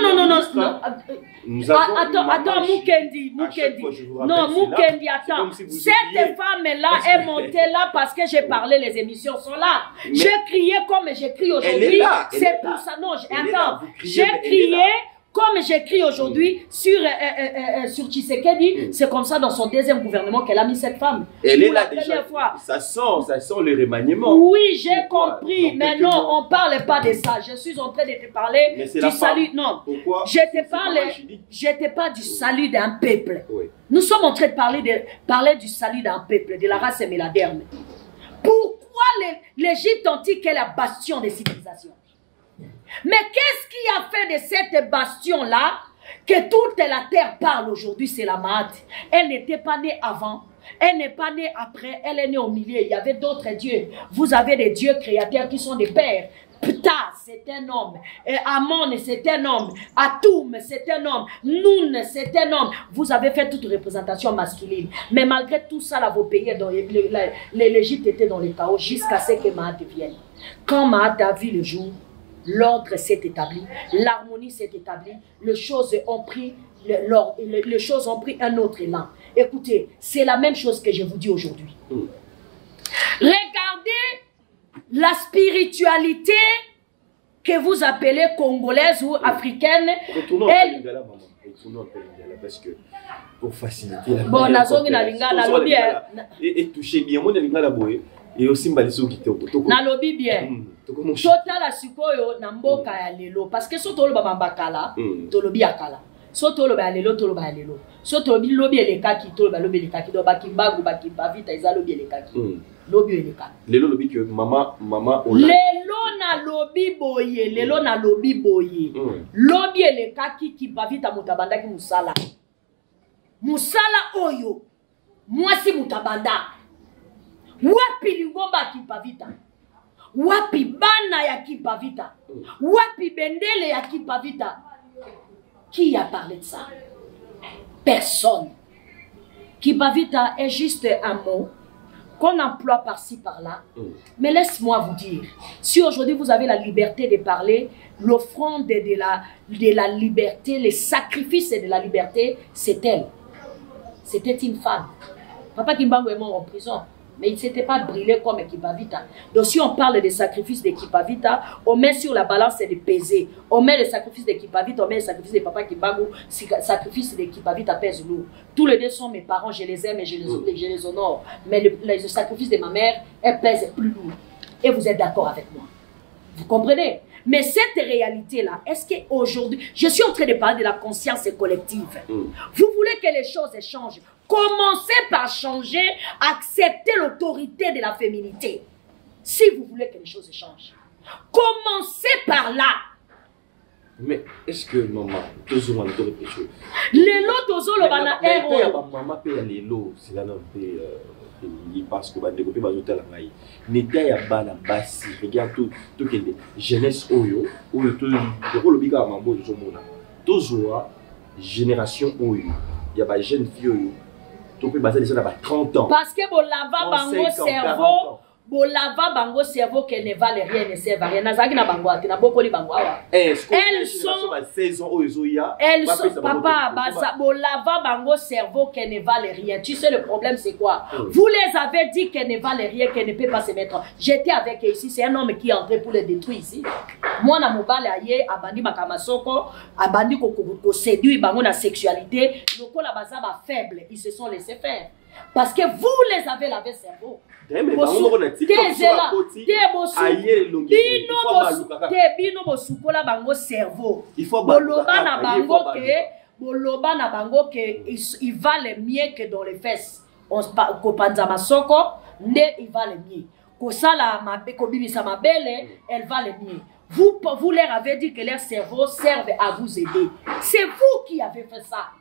Nous avons attends, Mukendi. Non, Mukendi, attends. Cette femme-là est montée là parce que j'ai parlé, les émissions sont là. J'ai crié comme j'écris aujourd'hui. C'est pour ça. Non, attends. J'ai crié comme j'écris aujourd'hui sur Tshisekedi. C'est comme ça dans son deuxième gouvernement qu'elle a mis cette femme. Elle est là déjà. Ça sent le remaniement. Oui, j'ai compris. Mais non, on ne parle pas de ça. Je suis en train de te parler du salut. Non, pourquoi? Je te parle du salut d'un peuple. Oui. Nous sommes en train de parler du salut d'un peuple, de la race méladerme. Pourquoi l'Égypte antique est la bastion des civilisations? Mais qu'est-ce qui a fait de cette bastion-là que toute la terre parle aujourd'hui? C'est la Maat. Elle n'était pas née avant. Elle n'est pas née après. Elle est née au milieu. Il y avait d'autres dieux. Vous avez des dieux créateurs qui sont des pères. Ptah, c'est un homme. Amon, c'est un homme. Atum, c'est un homme. Nun, c'est un homme. Vous avez fait toute représentation masculine. Mais malgré tout ça, là, vos pays, l'Égypte était dans le chaos jusqu'à ce que Maat vienne. Quand Maat a vu le jour, l'ordre s'est établi, l'harmonie s'est établie, les choses ont pris un autre élan. Écoutez, c'est la même chose que je vous dis aujourd'hui. Regardez la spiritualité que vous appelez congolaise ou africaine. Retournons à Lingala, maman. Retournons à Lingala parce que pour faciliter la bon, et toucher bien, moi, Lingala boy. Et aussi mbaliso kitoko. Nalobi bien. Total asikoyo na mboka ya lelo parce que so tolo ba mambakala, tolobi akala. So tolo ba lelo, tolo ba lelo. So tolobi lobi elekaki, tolo ba lobi elekaki. Do ba kimbagu ba kimbavita iza lobi elekaki. Lobi elekaki. Lelo lobi que mama lelo na lobi boye, lelo na lobi boye. Lobi elekaki kimbavita mutabandaki musala. Musala oyo. Mwasi mutabanda. Wapi Lingomba Kipavita? Wapi Bana ya Kipavita? Wapi Bendele ya Kipavita? Qui a parlé de ça? Personne. Kipavita est juste un mot qu'on emploie par-ci, par-là. Mais laisse-moi vous dire, si aujourd'hui vous avez la liberté de parler, l'offrande de la liberté, les sacrifices de la liberté, c'est elle. C'était une femme. Papa Kimbangu est mort en prison. Mais il ne s'était pas brûlé comme Kipavita. Donc si on parle des sacrifices de Kipavita, on met sur la balance de peser. On met le sacrifice de Kipavita, on met le sacrifice de Papa Kimbangu, le sacrifice de Kipavita pèse lourd. Tous les deux sont mes parents, je les aime et je les honore. Mais le sacrifice de ma mère, elle pèse plus lourd. Et vous êtes d'accord avec moi? Vous comprenez? Mais cette réalité-là, est-ce qu'aujourd'hui, je suis en train de parler de la conscience collective. Vous voulez que les choses changent? Commencez par changer, accepter l'autorité de la féminité. Si vous voulez que les choses changent. Commencez par là. Mais est-ce que maman, tous les gens ont réfléchi? Les lots, tous les gens ont héros. Maman paye les lots, c'est là parce que les développés vont tout la n'était ya bana basi regarde tout que jeunesse oyo tout le biga mambo zo mona toujours génération oyo ya ba jeune fille oyo to peut baser ça na 30 ans parce que bon lava bango cerveau bon lava bango cerveau qu'elle ne valent rien ne sert à rien nazaki na bango ate na bokoli bango awa elles sont papa basa bon lava bango cerveau qu'elle ne valent rien. Tu sais le problème c'est quoi? Vous les avez dit qu'elle ne valent rien, qu'elle ne peut pas se mettre. J'étais avec elle ici, c'est un homme qui est entré pour les détruire ici. Moi na mobile aye abandi makamasoko abandi ko séduire bango na sexualité lokola baza ba faible, ils se sont laissés faire parce que vous les avez lavé cerveau. Bino bosukola bango cerveau. Boloba na bango que il valent mieux que dans les fesses. On kopanza masoko ne il valent mieux. Kosala mabe kobimisa mabele, elle valent mieux. Vous leur avez dit que leur cerveau serve à vous aider. C'est vous qui avez fait ça.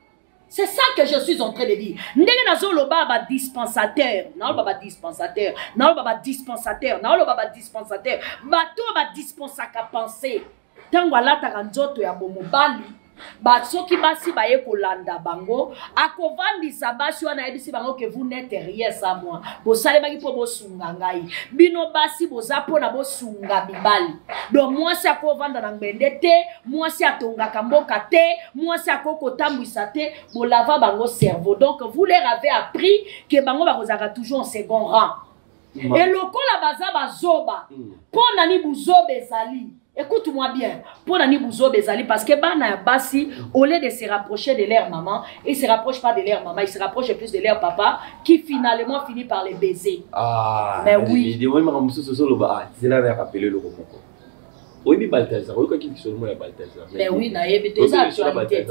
C'est ça que je suis en train de dire. Ndenge nazo loba ba dispensateur, na loba ba dispensateur, na loba ba dispensateur, na loba ba dispensateur. Bato ba dispensaka penser. Tango alata nzoto ya bomobali, ba soki basi ba ye kolanda bango, akovandisa basi wana yebisi bango que vous n'êtes rien sans moi. Bo salemaki po bo sunga ngai. Bino basi boza pona bo sunga bibali. Donc moi c'est akovanda na ngende te, moi c'est atonga kamboka te, moi c'est akoko tambwisa te, bo lava bango cerveau. Donc vous leur avez appris que bango ba kozaka toujours en second rang. Et lokola baza bazoba, pona ni buzobe ezali. Écoute-moi bien, pour Nani Bouzo Bezali, parce que Bana Bassi, au lieu de se rapprocher de leur maman, ils ne se rapprochent pas de leur maman, ils se rapprochent plus de leur papa, qui finalement finit par les baiser. Ah, mais oui. C'est là que j'ai rappelé le roman. Oui, mais Balthazar, oui, qui est le Balthazar. Mais oui, c'est actualité.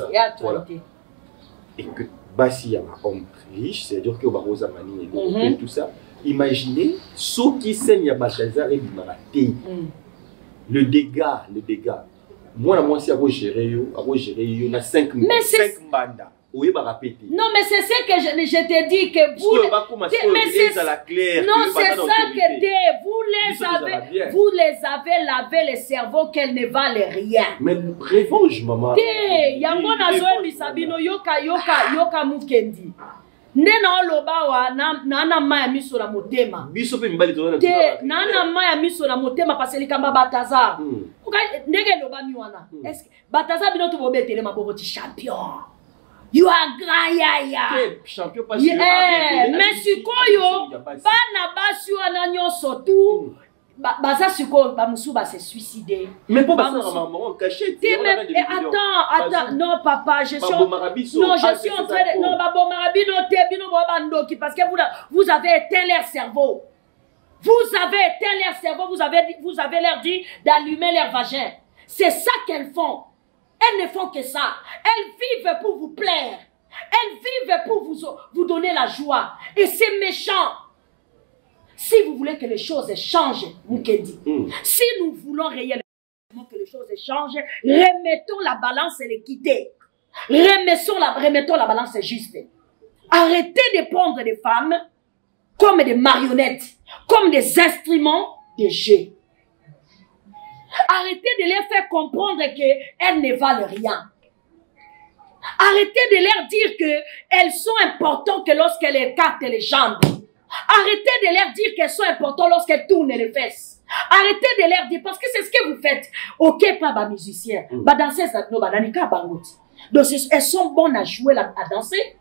Et que Bassi est un homme riche, c'est-à-dire que Barosa Mani et tout ça. Imaginez, ceux qui saignent à Balthazar et Bimaraté. Le dégât. Moi, si à gérer, il y a 5 mandats. Oui, bah répéter. Non, mais c'est ça que je te dis que vous. Mais c'est ça que vous les avez lavé le cerveau qu'elles ne valent rien. Mais revanche, maman. Yango nazo bisabino yoka mukendi. Nena olobawa na maya miso na motema. Biso pe mbali to na maya miso na motema parce que likamba Balthazar. Ndenge loba miwana. Est-ce que Balthazar bino to bobetele maboko ti champion. You are grand champion pas sûr. Mais sikoyo bana basi wana nyoso tu. Baza siko ba musu ba se suicider. Mais pas ça maman caché. Attends, non papa, je suis en train de non babo marabino te bino bandoki parce que vous avez éteint leur cerveau. Vous avez éteint leur cerveau, vous avez leur dit d'allumer leur vagin. C'est ça qu'elles font. Elles ne font que ça. Elles vivent pour vous plaire. Elles vivent pour vous donner la joie. Et c'est méchant. Si vous voulez que les choses changent, Mukedi, si nous voulons réellement que les choses changent, remettons la balance et l'équité. Remettons la balance juste. Arrêtez de prendre des femmes comme des marionnettes, comme des instruments de jeu. Arrêtez de les faire comprendre qu'elles ne valent rien. Arrêtez de leur dire qu'elles sont importantes que lorsqu'elles écartent les jambes. Arrêtez de leur dire qu'elles sont importantes lorsqu'elles tournent les fesses. Arrêtez de leur dire, parce que c'est ce que vous faites. Ok, pas les musiciens. Bah danser, donc elles sont bonnes à jouer, à danser.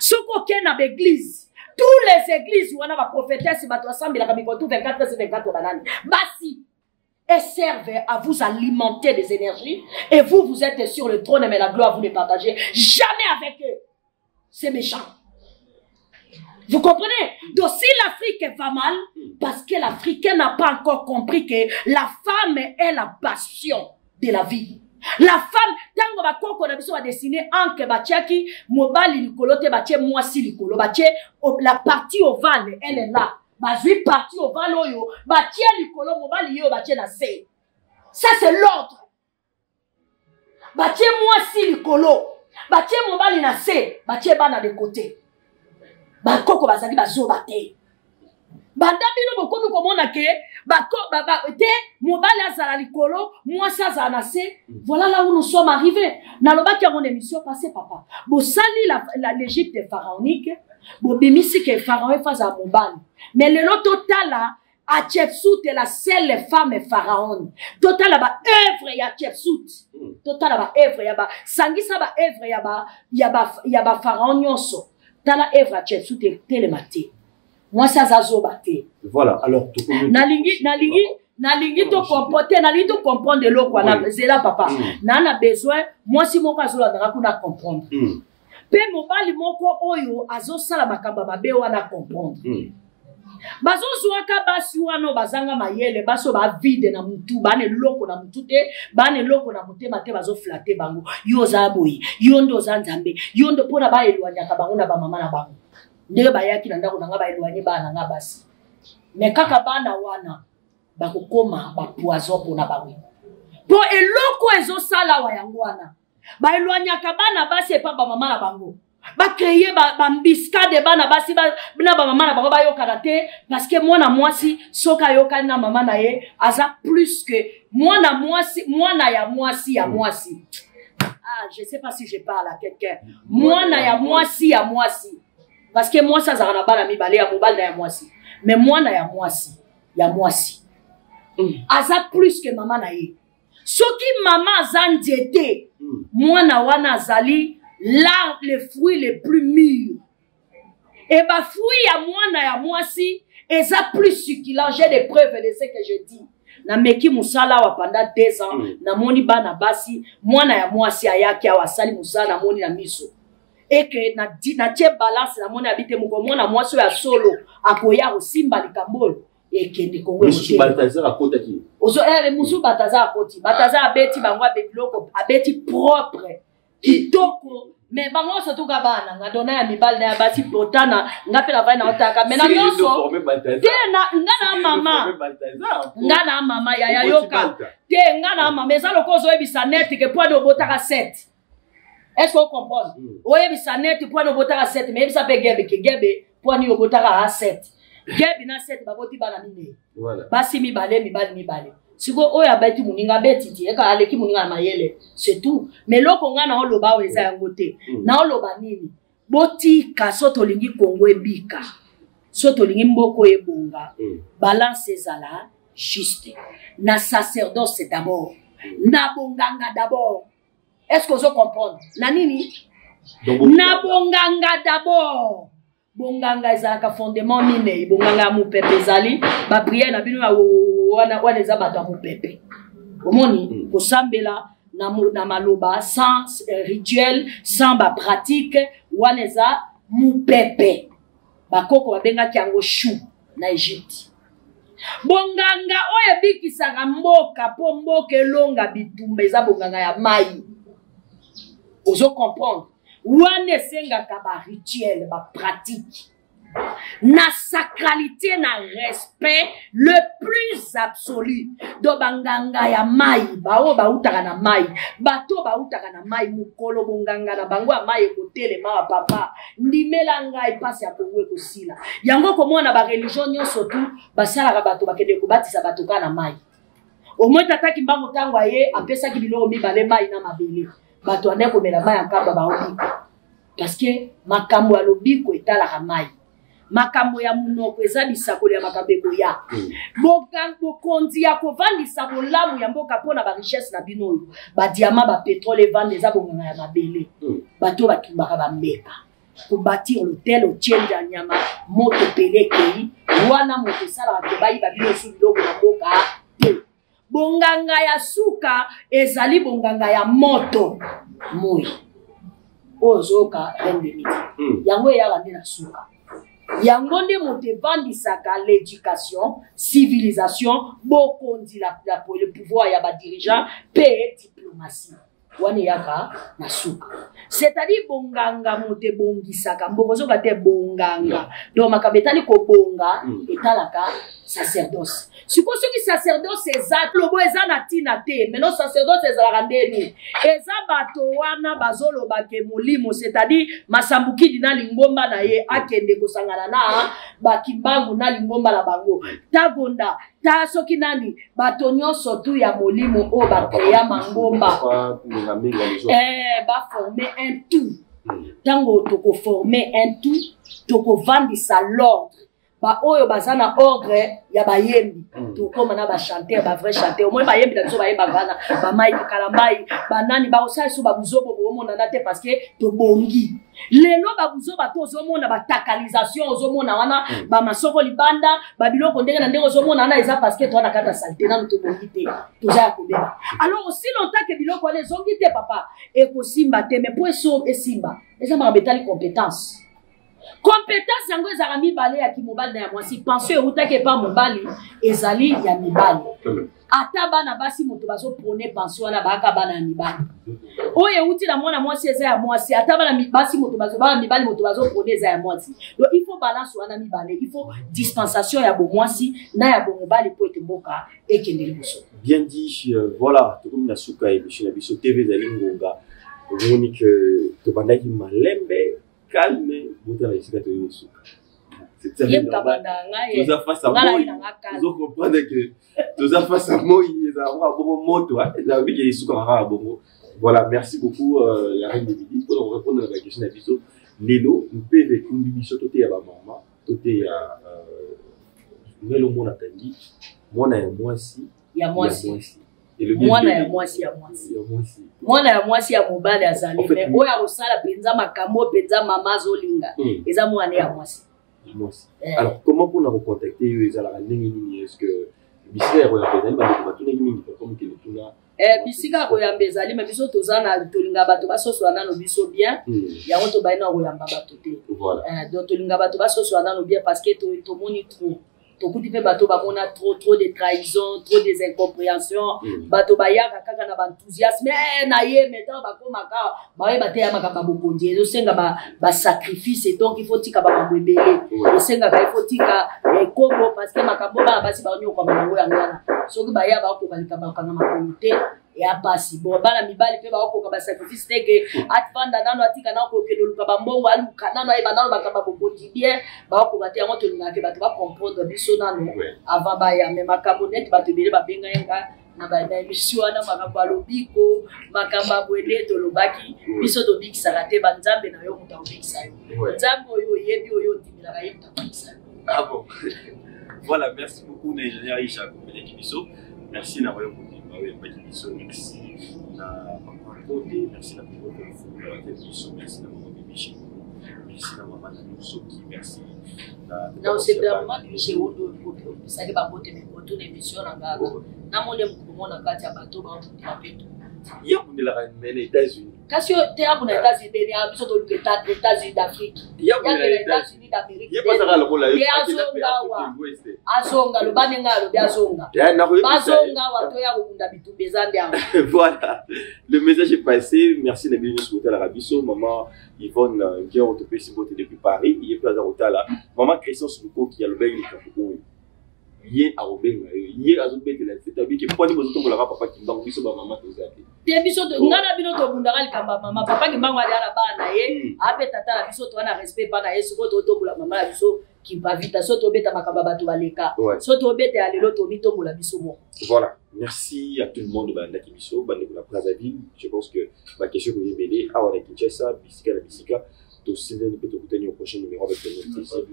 Ce qu'on a dans l'église, toutes les églises où on a prophétesse, bah toi ensemble, il a mis tout 24 bananes. Bah si. Elles servent à vous alimenter des énergies et vous êtes sur le trône, mais la gloire, vous ne partagez jamais avec eux. C'est méchant. Vous comprenez? Donc si l'Afrique va mal, parce que l'Africain n'a pas encore compris que la femme est la passion de la vie. La femme, tango ba koko na biso ba dessiner anke ba tiaki, mobali likolo te ba tie mwasi likolo, ba tie la partie ovale, elle est là. Bazui partie ovale oyo, ba tie likolo mobali yo ba tie na se. Ça c'est l'ordre. batie mwasi likolo, batie mobali na se, batie bana de côté. Bakoko bazali bazoba te. Banda bino bokomi komona ke te mobali azala likolo, mwasi azala na se. Voilà là où nous sommes arrivés. Nalobaki à mon émission passée, papa. Bo sali l'Égypte pharaonique, bo bimisi ke pharaon face à mobali. Mais le lot total là, à Tchepsout est la seule femme pharaon. Total là ba œuvre ya Tchepsout. Total là ba œuvre ya ba sangisa ba œuvre ya ba pharaon nyonso. Tala œuvre à Tchepsout est télématé. Moi ça zazo baté. Voilà, alors nalingi to comporter, nalingi to comprendre de l'eau quoi na zela papa. Na besoin moi si mon kazo la ndaka kuna comprendre. Pe mobali moko oyo azo sala makamba mabe wana comprendre. Bazo zuaka basi wano bazanga mayele baso ba vide na mutu bane loko na mutu te bane loko na mutema te bazo flatter bango yo za boyi yo ndo za nzambe yo ndo pona ba elwanya ka bango na ba mama na bango ndenge bayaki na ndako nanga ba elwanye bana nga basi mais kaka bana wana bakokoma ba poison pona bango po eloko ezo sala wa yango wana ba elwanya ka bana basi pa ba mama na bango ba créer ba mbiscade bana basi na ba mama na bango ba yoka te parce que mwana mwasi soka yoka na mama na ye aza plus que mwana ya mwasi. Ah, je sais pas si je parle à quelqu'un. Mwana ya mwasi. Parce que moi ça zana bana mibale ya mobali na ya mwasi. Mais mwana ya mwasi. Aza plus que mama na ye. Soki mama aza nzete, mwana wana azali l'arbre, le fruit le plus mûr. Et bah fruit à mwana ya mwasi, et ça plus succulent. J'ai des preuves de ce que je dis. Na meki musala wa pendant 2 ans, na moni bana basi, mwana ya mwasi ayaki awasali musala na moni na miso. Et que na tie balance na moni habite muko mwana mwasi ya solo, akoya osimba likambo. Et que de Congo. Musu Balthazar a kota ki. Ozo musu Balthazar a koti. Balthazar abeti bangwa bebiloko, abeti propre. Kitoko. Mais bango surtout ka bana ngadona ya mibali na basi potana ngape la vaina otaka mais na nyonso te ngana mama ya yoka te ngana mama mais ça le cause oyebisa net que point de botaka 7. Est-ce qu'on comprend? Oyebisa net point de botaka 7 mais ça peut gebe point de botaka 7. Gebe na 7 baboti bana mine. Voilà. Basi mibali. Siko oya beti muninga beti ti eka aleki muninga mayele c'est tout mais loko nga na oloba weza yango te na oloba nini boti ka soto lingi Kongo ebika soto lingi mboko ebonga balance ezala juste na sacerdoce d'abord na bonganga d'abord est-ce que vous comprenez na nini na bonganga d'abord bonganga ezalaka fondement mine bonganga mu pepe zali ba prière na bino wana eza bato mu pepe omoni kosambela na maloba sans rituel sans ba pratique wana eza mu pepe bakoko babengaki yango chou na Egypte bonganga oyo bikisaka mboka po mboka elonga bitumba eza bonganga ya mai ozo comprendre wana sengaka ba rituel ba pratique na sacralité na respect le plus absolu do banganga ya mai bao bautaka na mai bato bautaka na mai mukolo bonganga na bango ya mai ekotele ma papa ndimela ngai pasi ya Kongo ekosila yango komona ba religion nyonso tu basalaka bato bakende kobatisa bato kana mai omoi tataki mbango tango aye apesaki biloko mibale mai na mabele bato ane komela mai akamba baobika parce que makambo ya lobiko etalaka mai makambo ya munoko eza bisakoli ya makambo ekoya bokonzi ya kovandisa bolamu ya mboka mpona barichesse na bino oyo badiama bapetrole evande eza bonganga ya mabele bato batumbaka bambeka kobatir l'hôtel otiende ya nyama moto pele ekei wana moto esalaka te bayiba bino osu biloko na mboka te bonganga ya suka ezali bonganga ya moto moi ozoka rendemiti yango eyaka nde na suka yango nde moto evandisaka l'éducation civilisation bokondi le pouvoir ya badirigeant mpe diplomatie wana eyaka na suka c'est-à-dire bonganga moto ebongisaka mboko ozoka te bonganga donc makambo etali kobonga etalaka sacerdoce. Sikoyo soki sacerdoce eza lobo eza na tina te, maintenant sacerdoce ezalaka ndeni eza bato wana bazoloba ke molimo, c'est-à-dire masambukidi na lingomba na ye akende kosangana na bakimbangu na lingomba na bango tagonda ta soki nani bato nyonso tu ya molimo oyo bakreya mangomba baforme un tout. Tango toko former un tout toko vandisa l'ordre ba oyo bazana ordre ya bayembi toko mana ba chanter ba vrai chanter au moins bayembi na biso bayemba bana ba mai kalambai ba nani ba osala so ba buzobo bo mona na te parce que to bongi lelo ba buzoba to zo mona ba takalisation zo mona wana ba masoko libanda ba biloko ndenge na ndenge zo mona na eza parce que to na kata salté na to bongi te to za ko beba. Alors aussi longtemps que biloko les zongi te papa e ko simba te mais pour so e simba eza ma betali compétence. Compétence yango ezala mibale ya kimobali na ya mwasi pension eutaki pa mobali ezali ya mibali ata bana basi moto bazo prone pension wana baka bana ya mibali oyo euti na mwana mwasi eza ya mwasi ata bana basi moto bazo bana mibali moto bazo prone eza ya mwasi. Donc il faut balance wana mibale, il faut dispensation ya bo mwasi na ya bo mobali po ete mboka ekende liboso. Bien dit, voilà, tout comme na suka et na biso TV za lingonga Monique to bandaki malembe calme, vous avez essayé de nous souka. C'est ça. Vous avez face à moi. Vous comprenez que vous avez face à moi, il y a un bon mot, la vie est souka à bon. Voilà, merci beaucoup la reine de midi pour répondre à la question de Bisso. Lelo, nous pouvons avec une biso toté à maman, toté à Melo mon attendi, moi na moi si, ya moi si. Mwana ya mwasi ya mwasi. Mwana ya mwasi ya mobali azali mais oyo akosala penza makambo penza mama zolinga eza mwana ya mwasi. Alors comment pour nous contacter ezala ndenge nini est-ce que bisika ko ya bezali ba ko tuna nini comme que tuna bisika ko ya bezali mais biso tozana tolinga bato basoso nano biso bien yango to bayina ko yamba bato te. Voilà. Donc tolinga bato basoso nano bien parce que to moni trop. Tokuti pe bato bakona trop de trahison, trop des incompréhensions, bato bayaka kaka na enthousiasme na ye maintenant bakoma ka baye bateya makamba bokonzi ezo senga ba sacrifice donc il faut tika ba mbebele esenga ka il faut tika kombo parce que makambo ba basi ba onyo kwa mango ya ngana soki baya ba ko kalika ba kanga makomite ya basi bon bana mibali pe ba ko ka ba sacrifice teke atvanda nano atika na ko kendo luka ba mbongo aluka nano ay banano bakamba bokonzi bien ba ko bateya moto ngake bato ba comprendre nano avant baya mais makambo net bato bele ba benga yenga na ba émission na makambo alobiko makamba bwede to lobaki biso to bikisa te ba nzambe na yo muta obikisa yo nzambe oyo yebi oyo timila ka yimta bikisa. Ah bon. Voilà, merci beaucoup l'ingénieur Isha Kombele Kibiso. Merci na royo Kombele Kibiso, merci na papa Kodé, merci na papa Kibiso, merci na maman Bibichi, merci na maman Soki, merci. Non, c'est vraiment chez vous ça que ba bote me koto l'émission na ngaka na mole mkumo na kati ya bato ba mpeto ya kunela ka mene États-Unis kasi te abuna États-Unis ya biso to luke États-Unis d'Afrique ya États-Unis d'Amérique ya pas ça la bola ya azonga lo banenga lo biazonga bazonga wato ya kunda bitumbe zande voilà le message est passé. Merci Nabil Youssou à la Bisso, maman Yvonne qui a occupé ce botte depuis Paris, il est plus à Zarotala, maman Christian Souko qui a le bail Capou. Yé a Obenga, yé a Zobé de la c'est-à-dire que pour nous autres la papa qui banque biso ba maman to zaki. Te biso to ngana bino to bundara likamba mama papa ki bango ala bana ye, ape tata la biso to na respect bana ye soko to bula mama la biso qui va vite so to beta makamba bato baleka. So to beta alelo to bito bula biso mo. Voilà. Merci à tout le monde de Kibiso, de la Brazzaville. Je pense que ma question que vous avez aidé, à la Kinshasa, Bisika la Bisika, tout aussi bien peut écouter au prochain numéro avec le même plaisir.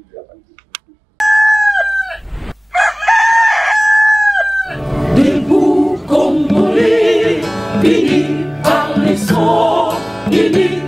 Debout comme on est, unis par les sons, unis